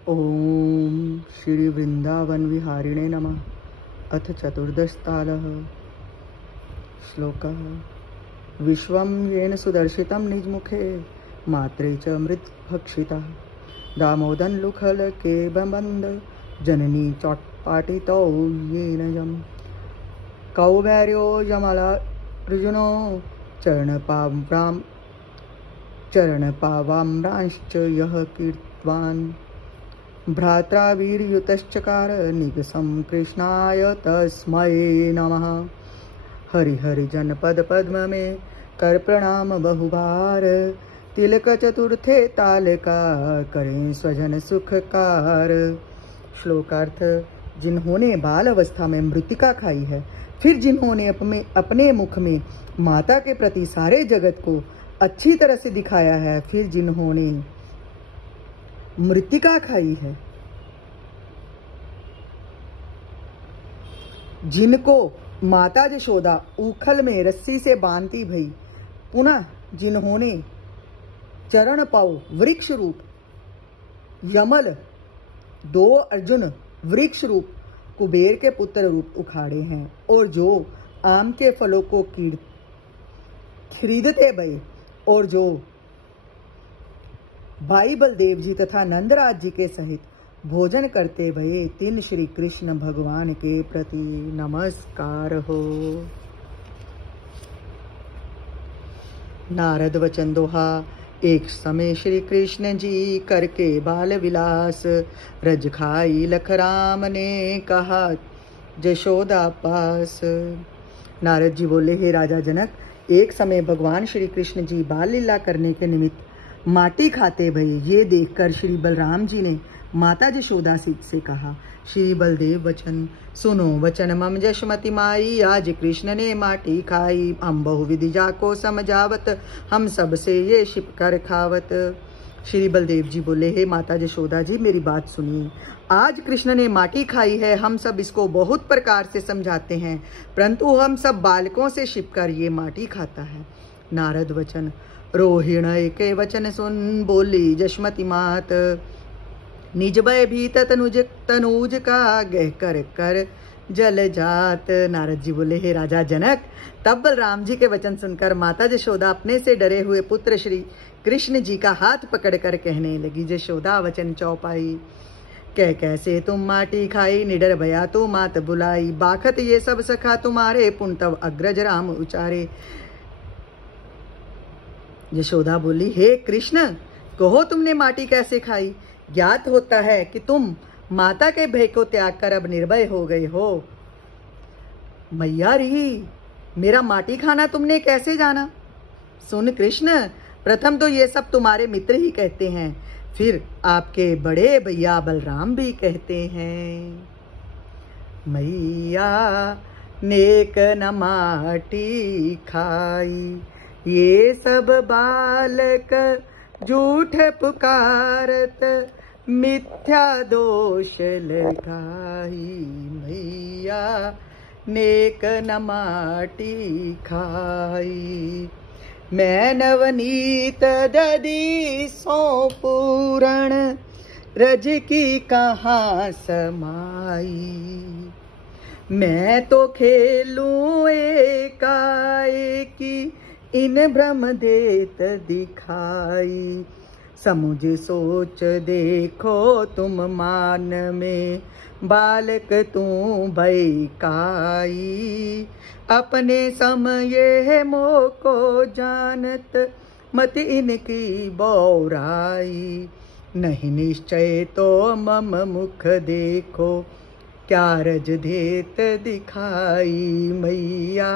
ओम श्री वृंदावन विहारिणे नमः। अथ चतुर्दशतालः। श्लोकः। विश्वं येन सुदर्शितं निजमुखे मात्रे च मृद्भक्षितः दामोदन लुखलके बबन्द जननी चोट्पाटितौ येन यम् कौबैर्यो यमलार्जुनो चरणपावाम्रांश्च यः कीर्तवान् भ्रात्रा वीरयुतश्चकार निगसं कृष्णाय तस्मै नमः। हरिहरि जनपद पद्म में कर प्रणाम बहुबार तिलक चतुर्थे तालका करें स्वजन सुखकार। श्लोकार्थ। जिन्होंने बाल अवस्था में मृतिका खाई है, फिर जिन्होंने अपने मुख में माता के प्रति सारे जगत को अच्छी तरह से दिखाया है, फिर जिन्होंने मृतिका खाई है, जिनको माता यशोदा उखल में रस्सी से बांधती भई, पुनः जिन्होंने चरण पाव वृक्ष रूप, यमल दो अर्जुन वृक्ष रूप, कुबेर के पुत्र रूप उखाड़े हैं, और जो आम के फलों को खरीदते भई, और जो भाई बलदेव जी तथा नंदराज जी के सहित भोजन करते भये, तिन श्री कृष्ण भगवान के प्रति नमस्कार हो। नारद वचन दोहा। एक समय श्री कृष्ण जी करके बाल विलास, रज खाई लख राम ने कहा यशोदा पास। नारद जी बोले, हे राजा जनक, एक समय भगवान श्री कृष्ण जी बाल लीला करने के निमित्त माटी खाते भये। ये देखकर श्री बलराम जी ने माता यशोदा से कहा, श्री बलदेव वचन सुनो, वचन मम जशमति माई, आज कृष्ण ने माटी खाई, हम बहुविधि जाको समझावत, हम सब से ये छिप कर खावत। श्री बलदेव जी बोले, हे माता यशोदा जी, मेरी बात सुनिए। आज कृष्ण ने माटी खाई है, हम सब इसको बहुत प्रकार से समझाते हैं, परंतु हम सब बालकों से छिप कर ये माटी खाता है। नारद वचन। रोहिण के वचन सुन बोली जशमति मात, निज भय भीत तनुज का गह कर कर जल जात। नारद जी बोले, हे राजा जनक, तब बलराम जी के वचन सुनकर माता यशोदा अपने से डरे हुए पुत्र श्री कृष्ण जी का हाथ पकड़कर कहने लगी, यशोदा वचन चौपाई, कह कैसे तुम माटी खाई, निडर भया तू मात बुलाई, बाखत ये सब सखा तुम्हारे, पुन तव अग्रज राम उचारे। यशोदा बोली, हे कृष्ण, कहो तुमने माटी कैसे खाई? ज्ञात होता है कि तुम माता के भय को त्याग कर अब निर्भय हो गए हो। मैया री, मेरा माटी खाना तुमने कैसे जाना? सुन कृष्ण, प्रथम तो ये सब तुम्हारे मित्र ही कहते हैं, फिर आपके बड़े भैया बलराम भी कहते हैं। मैया नेक न माटी खाई, ये सब बालक झूठ पुकारत, मिथ्या दोष लगाई, मैया नेक न माटी खाई। मैं नवनीत ददी सो पूरण, रज की कहाँ समाई, मैं तो खेलूं एकाएकी, इन भ्रम देत दिखाई। समुझ सोच देखो तुम मान में, बालक तू भई काई, अपने समय मोह को जानत, मत इनकी बौराई। नहीं निश्चय तो मम मुख देखो, क्या रज देत दिखाई, मैया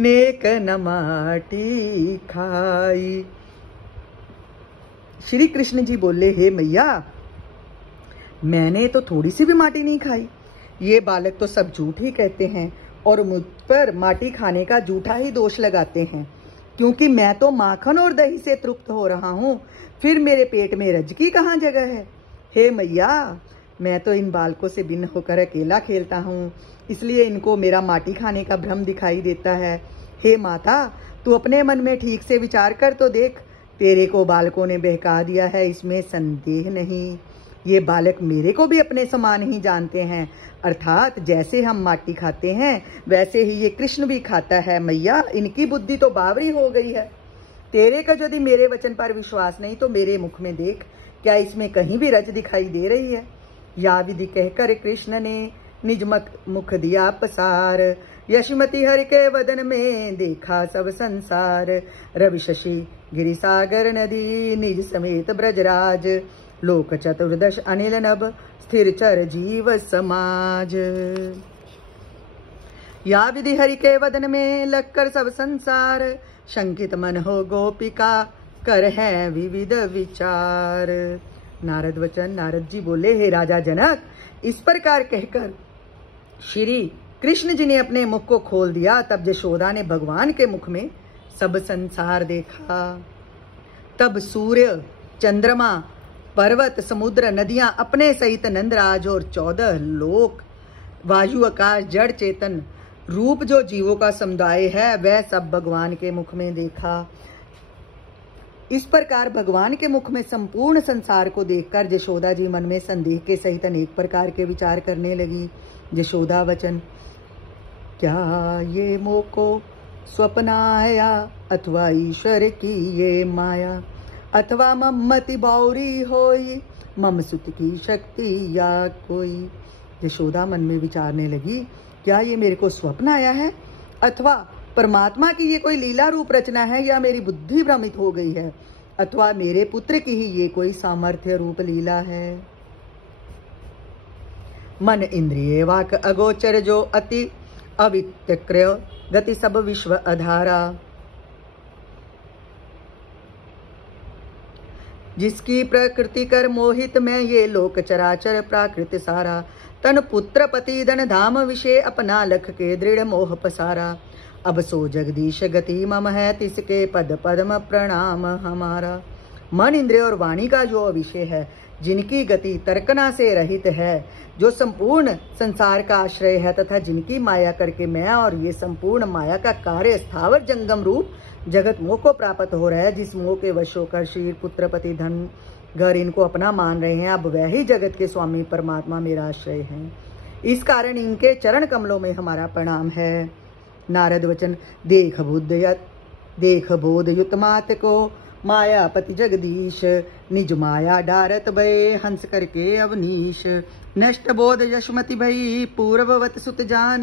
नेक न माटी खाई। श्री कृष्ण जी बोले, हे मैया, मैंने तो थोड़ी सी भी माटी नहीं खाई। ये बालक तो सब झूठ ही कहते हैं और मुझ पर माटी खाने का झूठा ही दोष लगाते हैं, क्योंकि मैं तो माखन और दही से तृप्त हो रहा हूँ, फिर मेरे पेट में रज की कहाँ जगह है। हे मैया, मैं तो इन बालकों से भिन्न होकर अकेला खेलता हूँ, इसलिए इनको मेरा माटी खाने का भ्रम दिखाई देता है। हे माता, तू अपने मन में ठीक से विचार कर तो देख, तेरे को बालकों ने बहका दिया है, इसमें संदेह नहीं। ये बालक मेरे को भी अपने समान ही जानते हैं, अर्थात जैसे हम माटी खाते हैं वैसे ही ये कृष्ण भी खाता है। मैया, इनकी बुद्धि तो बावरी हो गई है। तेरे का यदि मेरे वचन पर विश्वास नहीं तो मेरे मुख में देख, क्या इसमें कहीं भी रज दिखाई दे रही है? या विधि कहकर कृष्ण ने निज मुख दिया पसार, यशमती हरि के वदन में देखा सब संसार। रवि शशि गिरि सागर नदी निज समेत ब्रजराज, लोक चतुर्दश अनिल नभ स्थिर चर जीव समाज। या विधि हरि के वदन में लगकर सब संसार, शंकित मन हो गोपिका कर है विविध विचार। नारद वचन। नारद जी बोले, हे राजा जनक, इस प्रकार कहकर श्री कृष्ण जी ने अपने मुख को खोल दिया। तब यशोदा ने भगवान के मुख में सब संसार देखा। तब सूर्य, चंद्रमा, पर्वत, समुद्र, नदियां अपने सहित नंदराज और 14 लोक, वायु, आकाश, जड़, चेतन रूप जो जीवों का समुदाय है वह सब भगवान के मुख में देखा। इस प्रकार भगवान के मुख में संपूर्ण संसार को देखकर यशोदा जी मन में संदेह के सहित अनेक प्रकार के विचार करने लगी। यशोदा वचन। क्या ये मोह को स्वप्न आया, अथवा ईश्वर की ये माया, अथवा ममति बाउरी होई, मम सुत की शक्ति या कोई। यशोदा मन में विचारने लगी, क्या ये मेरे को स्वप्न आया है, अथवा परमात्मा की ये कोई लीला रूप रचना है, या मेरी बुद्धि भ्रमित हो गई है, अथवा मेरे पुत्र की ही ये कोई सामर्थ्य रूप लीला है। मन इंद्रिय वाक अगोचर जो अति अवित्यक्रिय, गति सब विश्व अधारा। जिसकी प्रकृति कर मोहित में ये लोक चराचर प्राकृत सारा, तन पुत्र पति धन धाम विषय अपना लख के दृढ़ मोह पसारा। अब सो जगदीश गति मम है, तिसके पद पद्म प्रणाम हमारा। मन, इंद्रिय और वाणी का जो विषय है, जिनकी गति तर्कना से रहित है, जो संपूर्ण संसार का आश्रय है, तथा जिनकी माया करके मैं और ये संपूर्ण माया का कार्य स्थावर जंगम रूप जगत मोह को प्राप्त हो रहा है, जिस मोह के वश होकर शीर, पुत्र, पति, धन, घर इनको अपना मान रहे हैं, अब वह ही जगत के स्वामी परमात्मा मेरा आश्रय है। इस कारण इनके चरण कमलों में हमारा प्रणाम है। नारद वचन। देख बोध युत मात को, मायापति जगदीश, निज माया डारत भय, हंस करके अवनीश। नष्ट बोध यशमति भई, पूर्ववत सुत जान,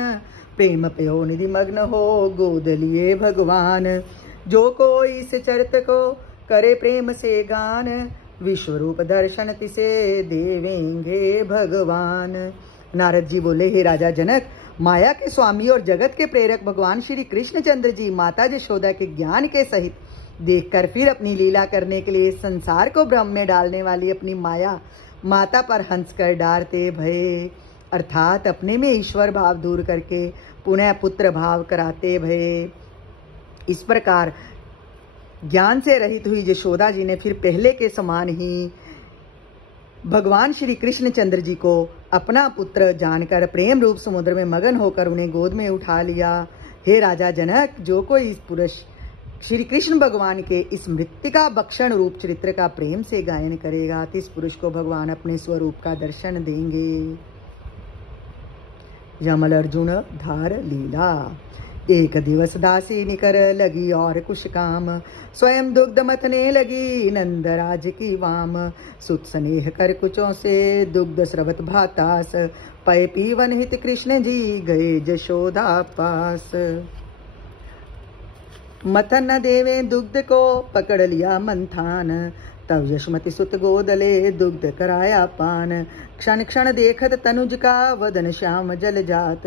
प्रेम पयो निधि मग्न हो, गोद लिए भगवान। जो कोई इस चरित को करे प्रेम से गान, विश्वरूप दर्शन तिसे देवेंगे भगवान। नारद जी बोले, हे राजा जनक, माया के स्वामी और जगत के प्रेरक भगवान श्री कृष्णचंद्र जी माता यशोदा के ज्ञान के सहित देखकर फिर अपनी लीला करने के लिए संसार को भ्रम में डालने वाली अपनी माया माता पर हंस कर डारते भये, अर्थात अपने में ईश्वर भाव दूर करके पुनः पुत्र भाव कराते भये। इस प्रकार ज्ञान से रहित हुई यशोदा जी ने फिर पहले के समान ही भगवान श्री कृष्णचंद्र जी को अपना पुत्र जानकर प्रेम रूप समुद्र में मगन होकर उन्हें गोद में उठा लिया। हे राजा जनक, जो कोई इस पुरुष श्री कृष्ण भगवान के इस मृत्तिका भक्षण रूप चरित्र का प्रेम से गायन करेगा, तो इस पुरुष को भगवान अपने स्वरूप का दर्शन देंगे। यमल अर्जुन धार लीला। एक दिवस दासी निकर लगी और कुछ काम, स्वयं दुग्ध मथने लगी नंदराज की वाम। सुत स्नेह कर कुचों से दुग्ध स्रवत भातास, पय पीवन हित कृष्ण जी गए यशोदा पास। मथन न देवे दुग्ध को पकड़ लिया मंथान, तब यशमति सुत गोदले दुग्ध कराया पान। क्षण क्षण देखत तनुज का वदन श्याम जल जात,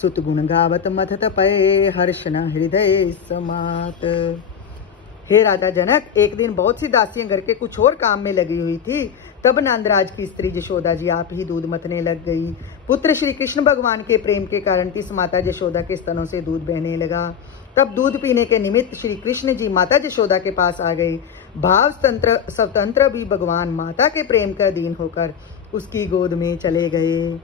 सुत गुण गावत मथत पये हर्ष न हृदय समात। हे राजा जनक, एक दिन बहुत सी दासियां घर के कुछ और काम में लगी हुई थी। तब नंदराज की स्त्री यशोदा जी आप ही दूध मथने लग गई। पुत्र श्री कृष्ण भगवान के प्रेम के कारण तिस माता यशोदा के स्तनों से दूध बहने लगा। तब दूध पीने के निमित्त श्री कृष्ण जी माता यशोदा के पास आ गए। भाव स्वतंत्र भी भगवान माता के प्रेम का अधीन होकर उसकी गोद में चले गए।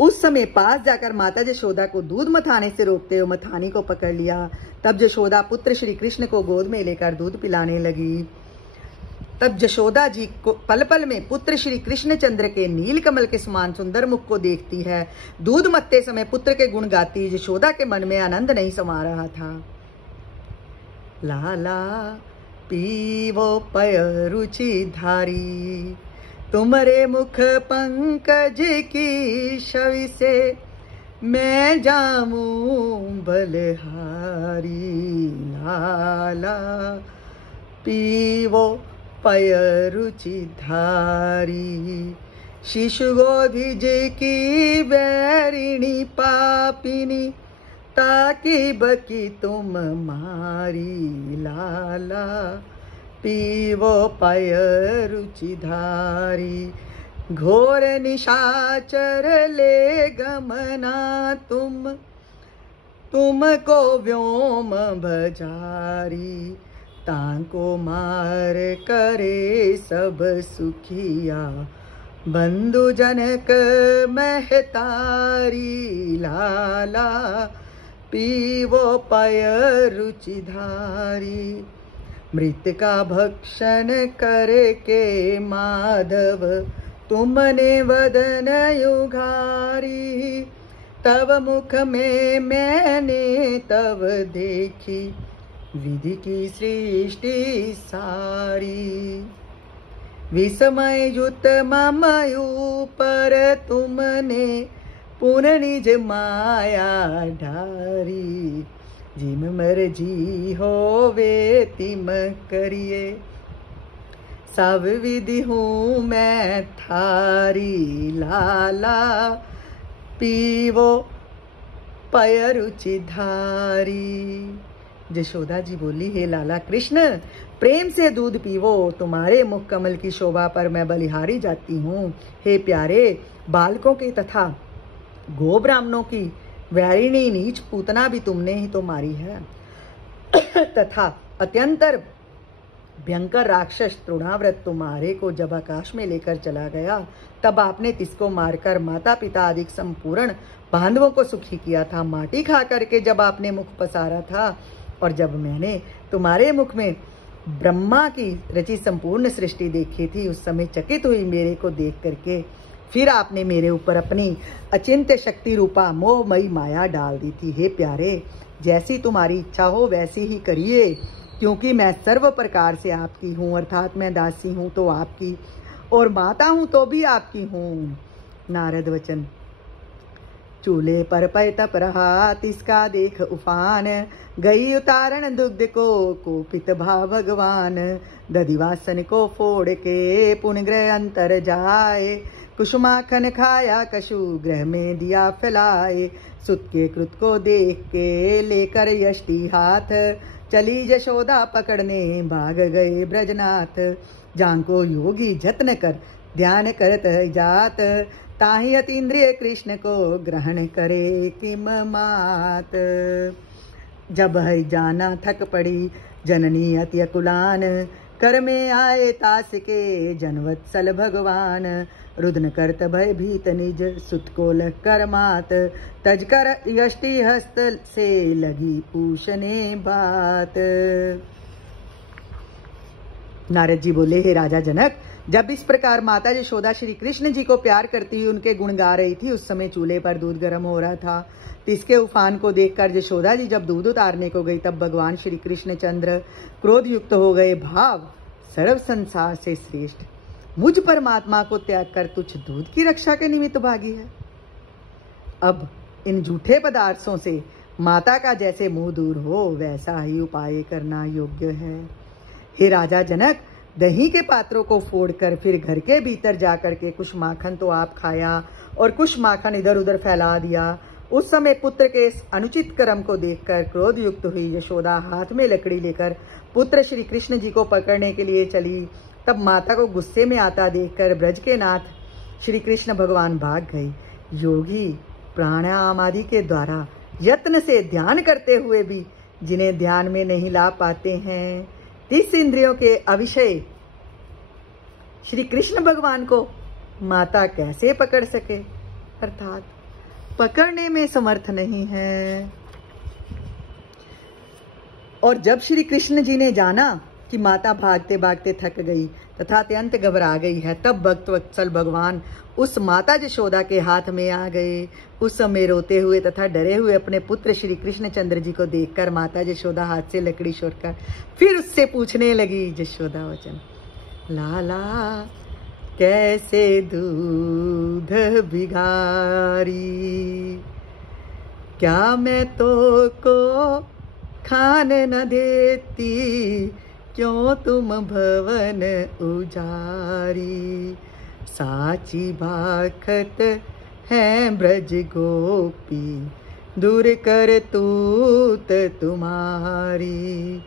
उस समय पास जाकर माता यशोदा को दूध मथाने से रोकते हुए मथानी को पकड़ लिया। तब यशोदा पुत्र श्री कृष्ण को गोद में लेकर दूध पिलाने लगी। तब जशोदा जी को पल पल में पुत्र श्री कृष्णचंद्र के नील कमल के समान सुंदर मुख को देखती है। दूध मत्ते समय पुत्र के गुण गाती यशोदा के मन में आनंद नहीं समा रहा था। लाला पीवो पय रुचि धारी, तुम्हारे मुख पंकज की छवि से मैं जामूं बलहारी। लाला पीवो पय रुचि धारी, शिशु गोधि जी की बैरिणी पापिनी, ताकि बकी तुम मारी। लाला पीवो पय रुचि धारी, घोर निशाचर ले गमना तुमको व्योम भजारी, ताको मार करे सब सुखिया, बंधु जनक महतारी। लाला पीवो पय रुचि धारी, मृत का भक्षण करके माधव तुमने वदन युघारी, तब मुख में मैंने तब देखी विधि की सृष्टि सारी। विस्मय युत मम ऊपर तुमने पुनः निज माया ढारी, जिम मर्जी होवे तिम करिए, सब विधि हूँ मैं थारी। लाला पीवो पय रुचि धारी। यशोदा जी बोली, हे लाला कृष्ण, प्रेम से दूध पीवो, तुम्हारे मुख कमल की शोभा पर मैं बलिहारी जाती हूँ। हे प्यारे, बालकों के तथा गो ब्राह्मणों की वैरिणी नीच पूतना भी तुमने ही तो मारी है, तथा अत्यंतर भयंकर राक्षस तृणाव्रत तुम्हारे को जब आकाश में लेकर चला गया, तब आपने तिसको मारकर माता पिता आदि संपूर्ण बांधवों को सुखी किया था। माटी खा करके जब आपने मुख पसारा था, और जब मैंने तुम्हारे मुख में ब्रह्मा की रची संपूर्ण सृष्टि देखी थी, उस समय चकित हुई मेरे को देख करके। फिर आपने मेरे ऊपर अपनी अचिंत्य शक्ति रूपा मोहमयी माया डाल दी थी। हे प्यारे, जैसी तुम्हारी इच्छा हो वैसी ही करिए, क्योंकि मैं सर्व प्रकार से आपकी हूँ, अर्थात मैं दासी हूँ तो आपकी, और माता हूँ तो भी आपकी हूँ। नारद वचन। चूल्हे पर पय तप रहा, तिसका देख उफान, गई उतारण दुग्ध को कुपित भा भगवान। दधिवासन को फोड़ के पुन गृह अंतर जाए, कुसुमाखन खाया कशु गृह में दिया फैलाए। सुत के कृत को देख के लेकर यष्टि हाथ, चली यशोदा पकड़ने भाग गए ब्रजनाथ। जांको योगी जत्न कर ध्यान करत जात, ताहि अतीन्द्रिय कृष्ण को ग्रहण करे किम मात। जब हरि जाना थक पड़ी जननी अति अकुलान, कर में आए तास के जनवत्सल भगवान। रुदन करत भय भीत निज सुत को लग कर मात, तज कर यष्टि हस्त से लगी पूछने बात। नारद जी बोले, हे राजा जनक, जब इस प्रकार माता यशोदा श्री कृष्ण जी को प्यार करती हुई उनके गुण गा रही थी, उस समय चूल्हे पर दूध गर्म हो रहा था। तिसके उफान को देखकर यशोदा जी जब दूध उतारने को गई, तब भगवान श्री कृष्णचंद्र क्रोध युक्त हो गए। भाव सर्व संसार से श्रेष्ठ मुझ परमात्मा को त्याग कर तुझ दूध की रक्षा के निमित्त भागी है। अब इन झूठे पदार्थों से माता का जैसे मुंह दूर हो, वैसा ही उपाय करना योग्य है। हे राजा जनक, दही के पात्रों को फोड़कर फिर घर के भीतर जाकर के कुछ माखन तो आप खाया और कुछ माखन इधर उधर फैला दिया। उस समय पुत्र के इस अनुचित कर्म को देखकर क्रोध युक्त हुई यशोदा हाथ में लकड़ी लेकर पुत्र श्री कृष्ण जी को पकड़ने के लिए चली। तब माता को गुस्से में आता देखकर ब्रज के नाथ श्री कृष्ण भगवान भाग गए। योगी प्राणायाम आदि के द्वारा यत्न से ध्यान करते हुए भी जिन्हें ध्यान में नहीं ला पाते हैं, 30 इंद्रियों के अविषय श्री कृष्ण भगवान को माता कैसे पकड़ सके, अर्थात पकड़ने में समर्थ नहीं है। और जब श्री कृष्ण जी ने जाना कि माता भागते भागते थक गई, तथा अत्यंत घबरा गई है। तब भक्त वत्सल भगवान उस माता यशोदा के हाथ में आ गए। उस समय रोते हुए तथा डरे हुए अपने पुत्र श्री कृष्णचंद्र जी को देखकर माता यशोदा हाथ से लकड़ी छोड़कर फिर उससे पूछने लगी। यशोदा वचन, लाला कैसे दूध भिगारी, क्या मैं तो को खान न देती, क्यों तुम भवन उजारी। साची बाखत है ब्रज गोपी, दूर कर तूत तुम्हारी।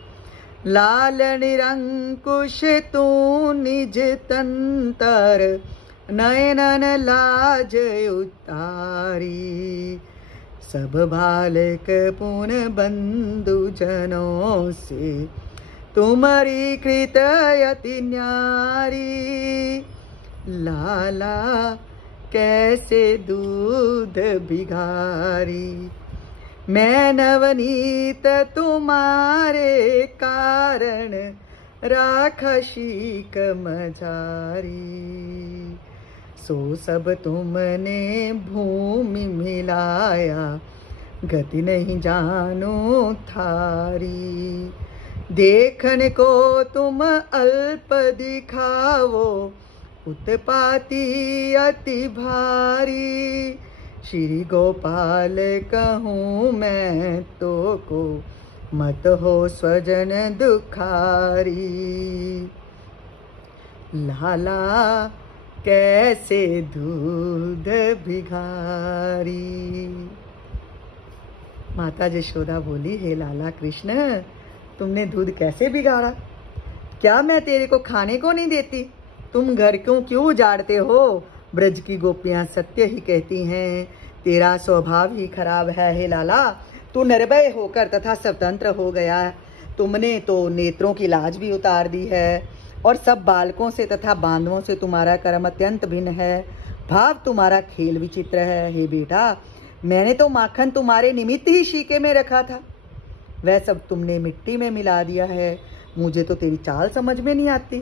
लाल निरंकुश तू निज तंतर, नयनन लाज उतारी। सब बालक पुन बंधु जनों से, तुम्हारी कृत यति न्यारी। लाला कैसे दूध भिगारी, मैं नवनीत तुम्हारे कारण, राखशी मझारी। सो सब तुमने भूमि मिलाया, गति नहीं जानो थारी। देखने को तुम अल्प दिखावो, उत्पाती अति भारी। श्री गोपाल कहूँ मैं तो को, मत हो स्वजन दुखारी। लाला कैसे दूध भिगारी। माता यशोदा बोली, हे लाला कृष्ण, तुमने दूध कैसे बिगाड़ा? क्या मैं तेरे को खाने को नहीं देती? तुम घर क्यों उजाड़ते हो? ब्रज की गोपियां सत्य ही कहती हैं, तेरा स्वभाव ही खराब है। हे लाला, तू निर्भय होकर तथा स्वतंत्र हो गया। तुमने तो नेत्रों की लाज भी उतार दी है और सब बालकों से तथा बांधवों से तुम्हारा कर्म अत्यंत भिन्न है। भाव तुम्हारा खेल विचित्र है। हे बेटा, मैंने तो माखन तुम्हारे निमित्त ही शीके में रखा था, वह सब तुमने मिट्टी में मिला दिया है। मुझे तो तेरी चाल समझ में नहीं आती,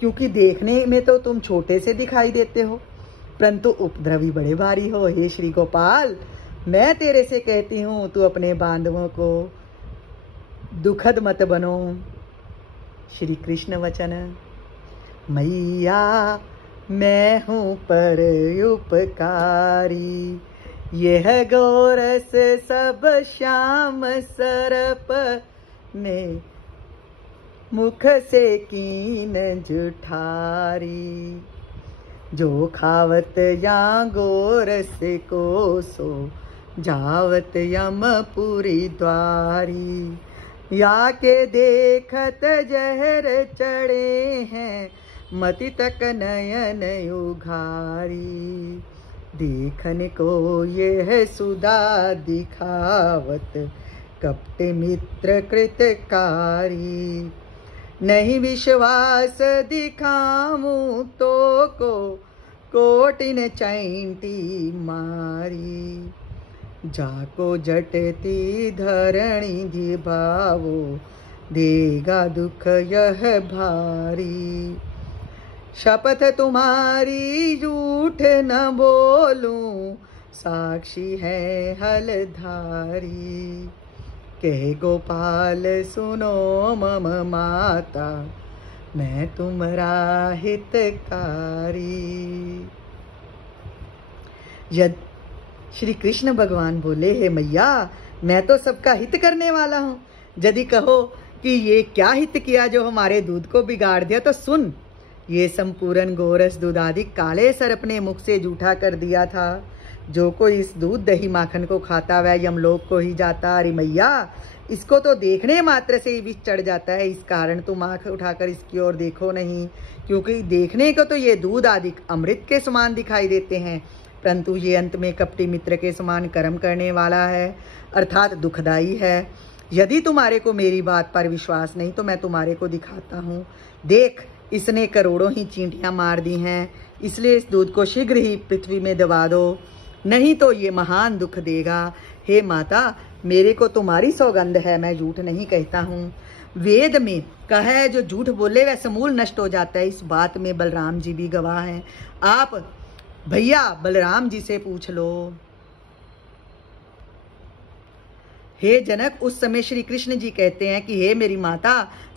क्योंकि देखने में तो तुम छोटे से दिखाई देते हो, परंतु उपद्रवी बड़े भारी हो। हे श्री गोपाल, मैं तेरे से कहती हूँ, तू अपने बांधवों को दुखद मत बनो। श्री कृष्ण वचन, मैया मैं हूँ पर उपकारी, यह गोरस सब श्याम सरप ने मुख से कीन जुठारी। जो खावत या गोरस को सो, जावत यमपुरी द्वारी। या के देखत जहर चढ़े हैं, मति तक नयन उघारी। देखन को यह सुधा दिखावत, कपट मित्र कृतकारी। नहीं विश्वास दिखाऊं तो को, कोटिन चैंटी मारी। जाको जटती धरणी दिभावो, देगा दुख यह भारी। शपथ तुम्हारी झूठ न बोलूं, साक्षी है हलधारी। कहे गोपाल सुनो मम माता, मैं तुम्हारा हितकारी। यद श्री कृष्ण भगवान बोले, हे मैया, मैं तो सबका हित करने वाला हूँ। यदि कहो कि ये क्या हित किया जो हमारे दूध को बिगाड़ दिया, तो सुन, ये संपूर्ण गोरस दूध आदि काले सर्प ने मुख से जूठा कर दिया था। जो कोई इस दूध दही माखन को खाता वह यमलोक को ही जाता। अरे मैया, इसको तो देखने मात्र से ही विष चढ़ जाता है। इस कारण तुम आंख उठाकर इसकी ओर देखो नहीं, क्योंकि देखने को तो ये दूध आदि अमृत के समान दिखाई देते हैं, परंतु ये अंत में कपटी मित्र के समान कर्म करने वाला है, अर्थात दुखदाई है। यदि तुम्हारे को मेरी बात पर विश्वास नहीं तो मैं तुम्हारे को दिखाता हूँ। देख, इसने करोड़ों ही चींटियां मार दी हैं, इसलिए इस दूध को शीघ्र ही पृथ्वी में दबा दो, नहीं तो ये महान दुख देगा। हे माता, मेरे को तुम्हारी सौगंध है, मैं झूठ नहीं कहता हूँ। वेद में कहा है जो झूठ बोले वह समूल नष्ट हो जाता है। इस बात में बलराम जी भी गवाह हैं। आप भैया बलराम जी से पूछ लो। हे जनक, उस समय श्री कृष्ण जी कहते हैं कि हे मेरी माता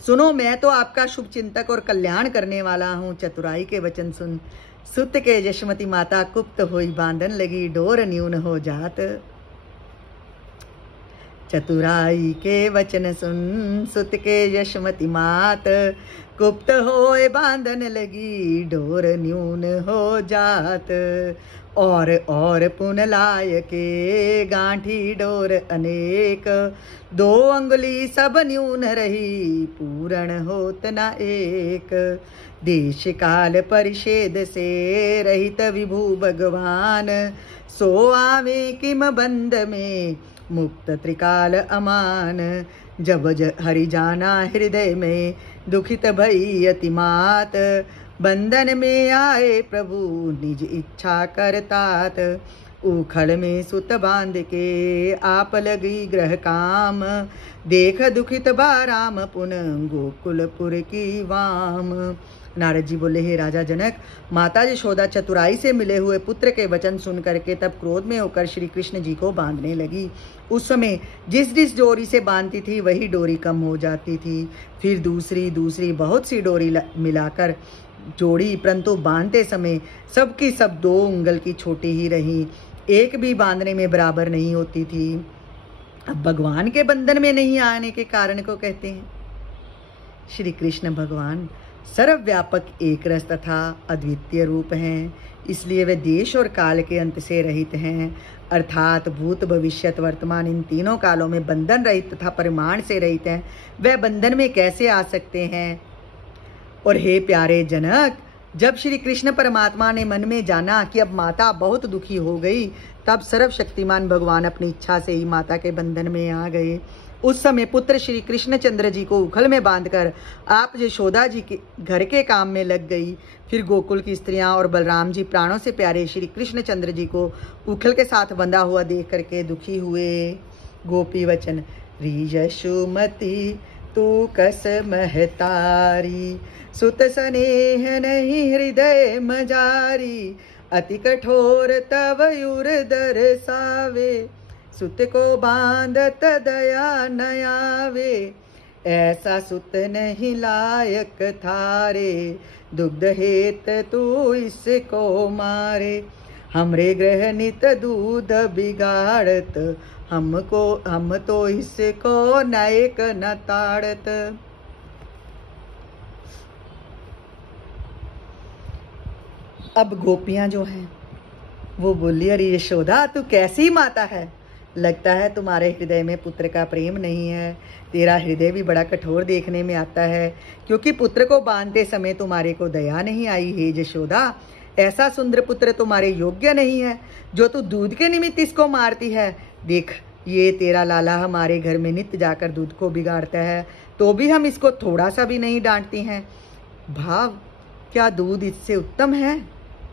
सुनो, मैं तो आपका शुभ चिंतक और कल्याण करने वाला हूँ। चतुराई के वचन सुन सुत के यशमती माता कुप्त होई बांधन लगी डोर न्यून हो जात। चतुराई के वचन सुन सुत के यशमती मात गुप्त होए बांधन लगी डोर न्यून हो जात। और पुन लाय के गांठी डोर अनेक दो अंगुली सब न्यून रही पूर्ण होत न एक। देश काल परिषेद से रहित विभु भगवान सो आवे किम बंद में मुक्त त्रिकाल अमान। जब हरि जाना हृदय में दुखित भई अतिमात बंधन में आए प्रभु निज इच्छा करतात। उखल में सुत बांध के आप लगी ग्रह काम देख दुखित बाराम पुन गोकुलपुर की वाम। नारद जी बोले, हे राजा जनक, माता यशोदा चतुराई से मिले हुए पुत्र के वचन सुन करके तब क्रोध में होकर श्री कृष्ण जी को बांधने लगी। उस समय जिस जिस डोरी से बांधती थी वही डोरी कम हो जाती थी। फिर दूसरी बहुत सी डोरी मिलाकर जोड़ी, परंतु बांधते समय सबकी सब 2 उंगल की छोटी ही रही, एक भी बांधने में बराबर नहीं होती थी। अब भगवान के बंधन में नहीं आने के कारण को कहते हैं। श्री कृष्ण भगवान सर्वव्यापक एक रस तथा अद्वितीय रूप हैं, इसलिए वे देश और काल के अंत से रहित हैं, अर्थात भूत भविष्यत वर्तमान इन तीनों कालों में बंधन रहित तथा परिमाण से रहित हैं। वे बंधन में कैसे आ सकते हैं? और हे प्यारे जनक, जब श्री कृष्ण परमात्मा ने मन में जाना कि अब माता बहुत दुखी हो गई, तब सर्वशक्तिमान भगवान अपनी इच्छा से ही माता के बंधन में आ गए। उस समय पुत्र श्री कृष्णचंद्र जी को उखल में बांधकर आप यशोदा जी के घर के काम में लग गई। फिर गोकुल की स्त्रियां और बलराम जी प्राणों से प्यारे श्री कृष्णचंद्र जी को उखल के साथ बंधा हुआ देख करके दुखी हुए। गोपी वचन री यशोमती तू कस महतारी सुत स्नेह नहीं हृदय मजारी अति कठोर तव युर दरसावे सुत को बांधत दया न आवे ऐसा सुत नहीं लायक थारे दुग्ध हेत तू इसको मारे हमरे ग्रह नित दूध बिगाड़त हम तो इसको नायक न ताड़त। अब गोपियां जो हैं वो बोली, अरे यशोदा तू कैसी माता है, लगता है तुम्हारे हृदय में पुत्र का प्रेम नहीं है। तेरा हृदय भी बड़ा कठोर देखने में आता है, क्योंकि पुत्र को बांधते समय तुम्हारे को दया नहीं आई। हे यशोदा, ऐसा सुंदर पुत्र तुम्हारे योग्य नहीं है जो तू दूध के निमित्त इसको मारती है। देख, ये तेरा लाला हमारे घर में नित्य जाकर दूध को बिगाड़ता है, तो भी हम इसको थोड़ा सा भी नहीं डांटती हैं। भाव, क्या दूध इससे उत्तम है?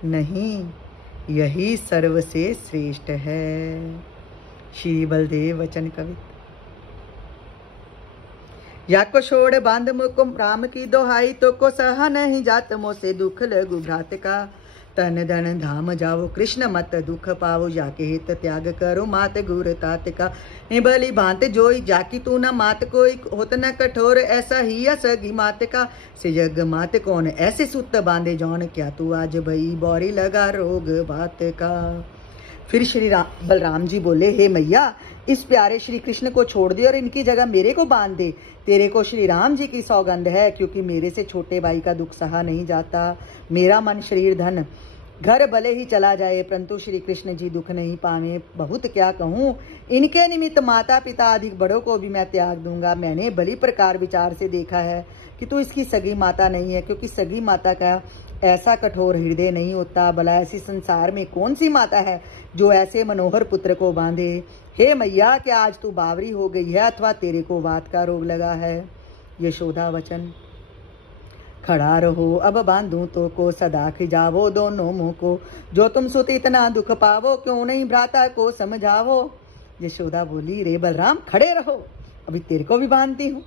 नहीं, यही सर्व से श्रेष्ठ है। श्री बलदेव वचन कवित। या को छोड़ बांध मुको राम की दोहाई तो को सहा नहीं जात मो से दुख लगु भ्रात का तन धन धाम जाओ कृष्ण मत दुख पाओ जाके हित त्याग करो मात गुर तात का निबली भांत जोई जाकी तू न मात कोई होत न कठोर ऐसा ही सगी मात का से जग मात कौन ऐसे सुत बांधे जौन क्या तू आज भई बौरी लगा रोग बात का। फिर श्री बलराम जी बोले, हे मैया, इस प्यारे श्री कृष्ण को छोड़ दे और इनकी जगह मेरे को बांध दे। तेरे को श्री राम जी की सौगंध है, क्योंकि मेरे से छोटे भाई का दुख सहा नहीं जाता। मेरा मन शरीर धन घर भले ही चला जाए, परंतु श्री कृष्ण जी दुख नहीं पावे। बहुत क्या कहूँ, इनके निमित्त माता पिता अधिक बड़ों को भी मैं त्याग दूंगा। मैंने भली प्रकार विचार से देखा है कि तू इसकी सगी माता नहीं है, क्योंकि सगी माता का ऐसा कठोर हृदय नहीं होता। भला ऐसी संसार में कौन सी माता है जो ऐसे मनोहर पुत्र को बांधे। हे मैया, क्या आज तू बावरी हो गई है अथवा तेरे को वात का रोग लगा है? यशोदा वचन, खड़ा रहो अब बांधू तो को सदा खिजावो दोनों मुंह को जो तुम सुत इतना दुख पावो क्यों नहीं भ्राता को समझावो। यशोदा बोली, रे बलराम, खड़े रहो, अभी तेरे को भी बांधती हूँ।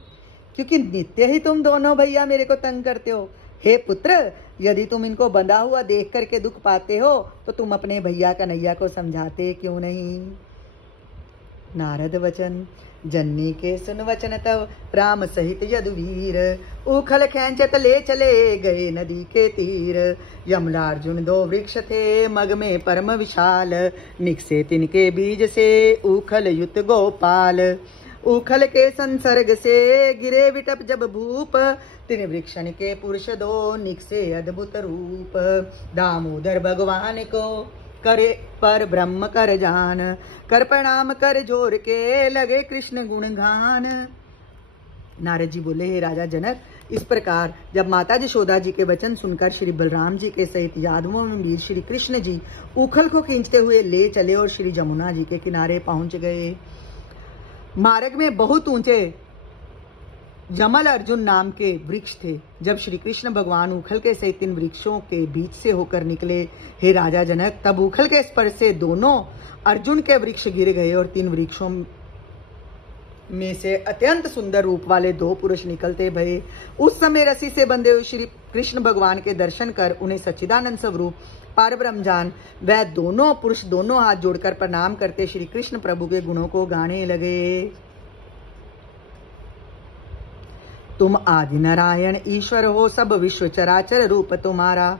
क्योंकि नित्य ही तुम दोनों भैया मेरे को तंग करते हो। हे पुत्र, यदि तुम इनको बंधा हुआ देख करके दुख पाते हो तो तुम अपने भैया कन्हैया को समझाते क्यों नहीं। नारद वचन, जन्नी के सुन वचन तब राम सहित यदुवीर, उखल खैंचत ले चले गए नदी के तीर। यमलार्जुन दो वृक्ष थे मग में परम विशाल, निकसे तिनके बीज से उखल युत गोपाल। उखल के संसर्ग से गिरे विटप जब भूप, तिन वृक्षण के पुरुष दो निकसे अद्भुत रूप। दामोदर भगवान को करे पर ब्रह्म कर जान, कर प्रणाम कर जोर के लगे कृष्ण गुणगान। नारद जी बोले, हे राजा जनक, इस प्रकार जब माता यशोदा जी के वचन सुनकर श्री बलराम जी के सहित यादवों में वीर श्री कृष्ण जी उखल को खींचते हुए ले चले और श्री जमुना जी के किनारे पहुंच गए। मार्ग में बहुत ऊंचे जमल अर्जुन नाम के वृक्ष थे। जब श्री कृष्ण भगवान उखल के सहित इन वृक्षों के बीच से होकर निकले, हे राजा जनक, तब उखल के स्पर्श से दोनों अर्जुन के वृक्ष गिर गए और 3 वृक्षों में से अत्यंत सुंदर रूप वाले 2 पुरुष निकलते भये। उस समय रस्सी से बंधे हुए श्री कृष्ण भगवान के दर्शन कर उन्हें सच्चिदानंद स्वरूप पार ब्रह्म जान वह दोनों पुरुष दोनों हाथ जोड़कर प्रणाम करते श्री कृष्ण प्रभु के गुणों को गाने लगे। तुम आदि नारायण ईश्वर हो, सब विश्व चराचर रूप तुम्हारा।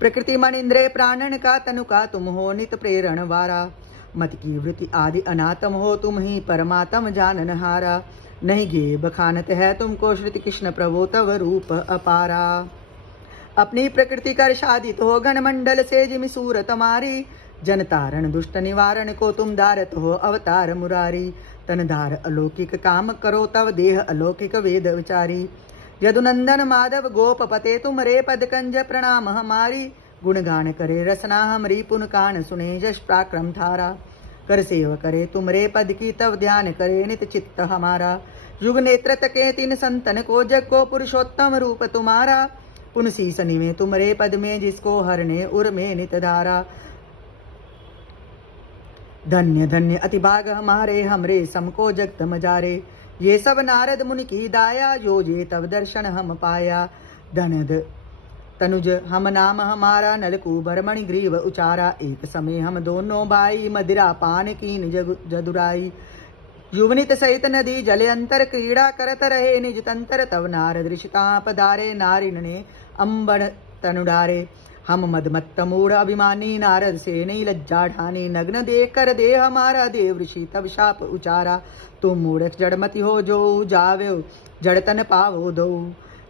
प्रकृति मन इंद्रिय प्राणन का तनु का तुम हो, नित प्रेरण वारा। मत की वृत्ति आदि अनातम हो, तुम ही परमात्म जाननहारा। नहीं गे बखानत है तुमको श्रुति कृष्ण प्रभु तव रूप अपारा। अपनी प्रकृति कर शादित हो घन मंडल से जिमि सूरत मारी। जन तारण दुष्ट निवारण को तुम दारत हो अवतार मुरारी। तनधार अलौकिक काम करो तव देह अलौकिक वेद विचारी। यदुनंदन माधव गोप पते तुम रे पद कंज प्रणाम हमारी। गुणगान करे रसना हमरी पुन कान सुने यश पराक्रम थारा। कर सेव करे तुम रे पद की तव ध्यान करे नित चित्त हमारा। युग नेत्र तके 3 संतन को जग को पुरुषोत्तम रूप तुम्हारा। पुन शीस निवे तुम रे पद में जिसको हरने उर में नित धारा। धन्य धन्य अति भाग हमारे हमरे समको जगत मजारे। ये सब नारद मुनि की दाया, जो जे तब दर्शन हम पाया। धनद तनुज हम नाम हमारा, नलकूबर मणिग्रीव उचारा। एक समय हम दोनों भाई, मदिरा पान कीन जदुराई। युवनित सहित नदी जले अंतर, क्रीड़ा करत रहे निज तंतर। तब नारद ऋषिता पधारे, नारिन ने अंबड़ तनुडारे। हम मदमत्त मूढ़ अभिमानी, नारद से नहीं लज्जा ढानी। नग्न देख कर दे हमारा, देव ऋषि तब शाप उचारा। तुम मूढ़ जड़मति हो जो, जावे जड़तन पावो दो।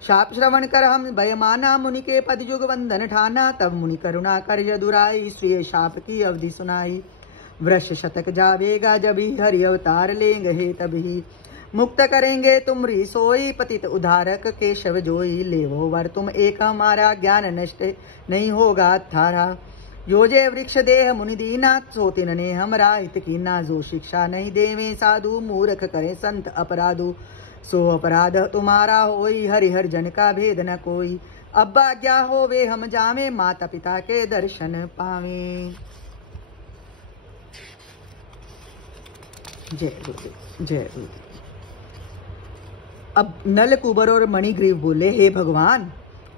शाप श्रवण कर हम भयमाना, मुनि के पद युग वंदन ठाना। तब मुनि करुणा कर यदुराई, स्वीय शाप की अवधि सुनाई। वृष शतक जावेगा जब ही, हरि अवतार लेंगे तभी। मुक्त करेंगे तुमरी सोई, पतित उद्धारक केशव जोई। लेवो वर तुम एक हमारा, ज्ञान नष्ट नहीं होगा थारा। योजे वृक्ष देह मुनि दीना, सो तिन्हने हमरा हित कीना। जो शिक्षा नहीं देवे साधु, मूर्ख करे संत अपराधु। सो अपराध तुम्हारा होई, हरिहर जन का भेद न कोई। अब आज्ञा होवे हम जावे, माता पिता के दर्शन पावे। जय गुरुदेव, जय गुरुदेव। अब नल कुबर और मणिग्रीव बोले, हे भगवान,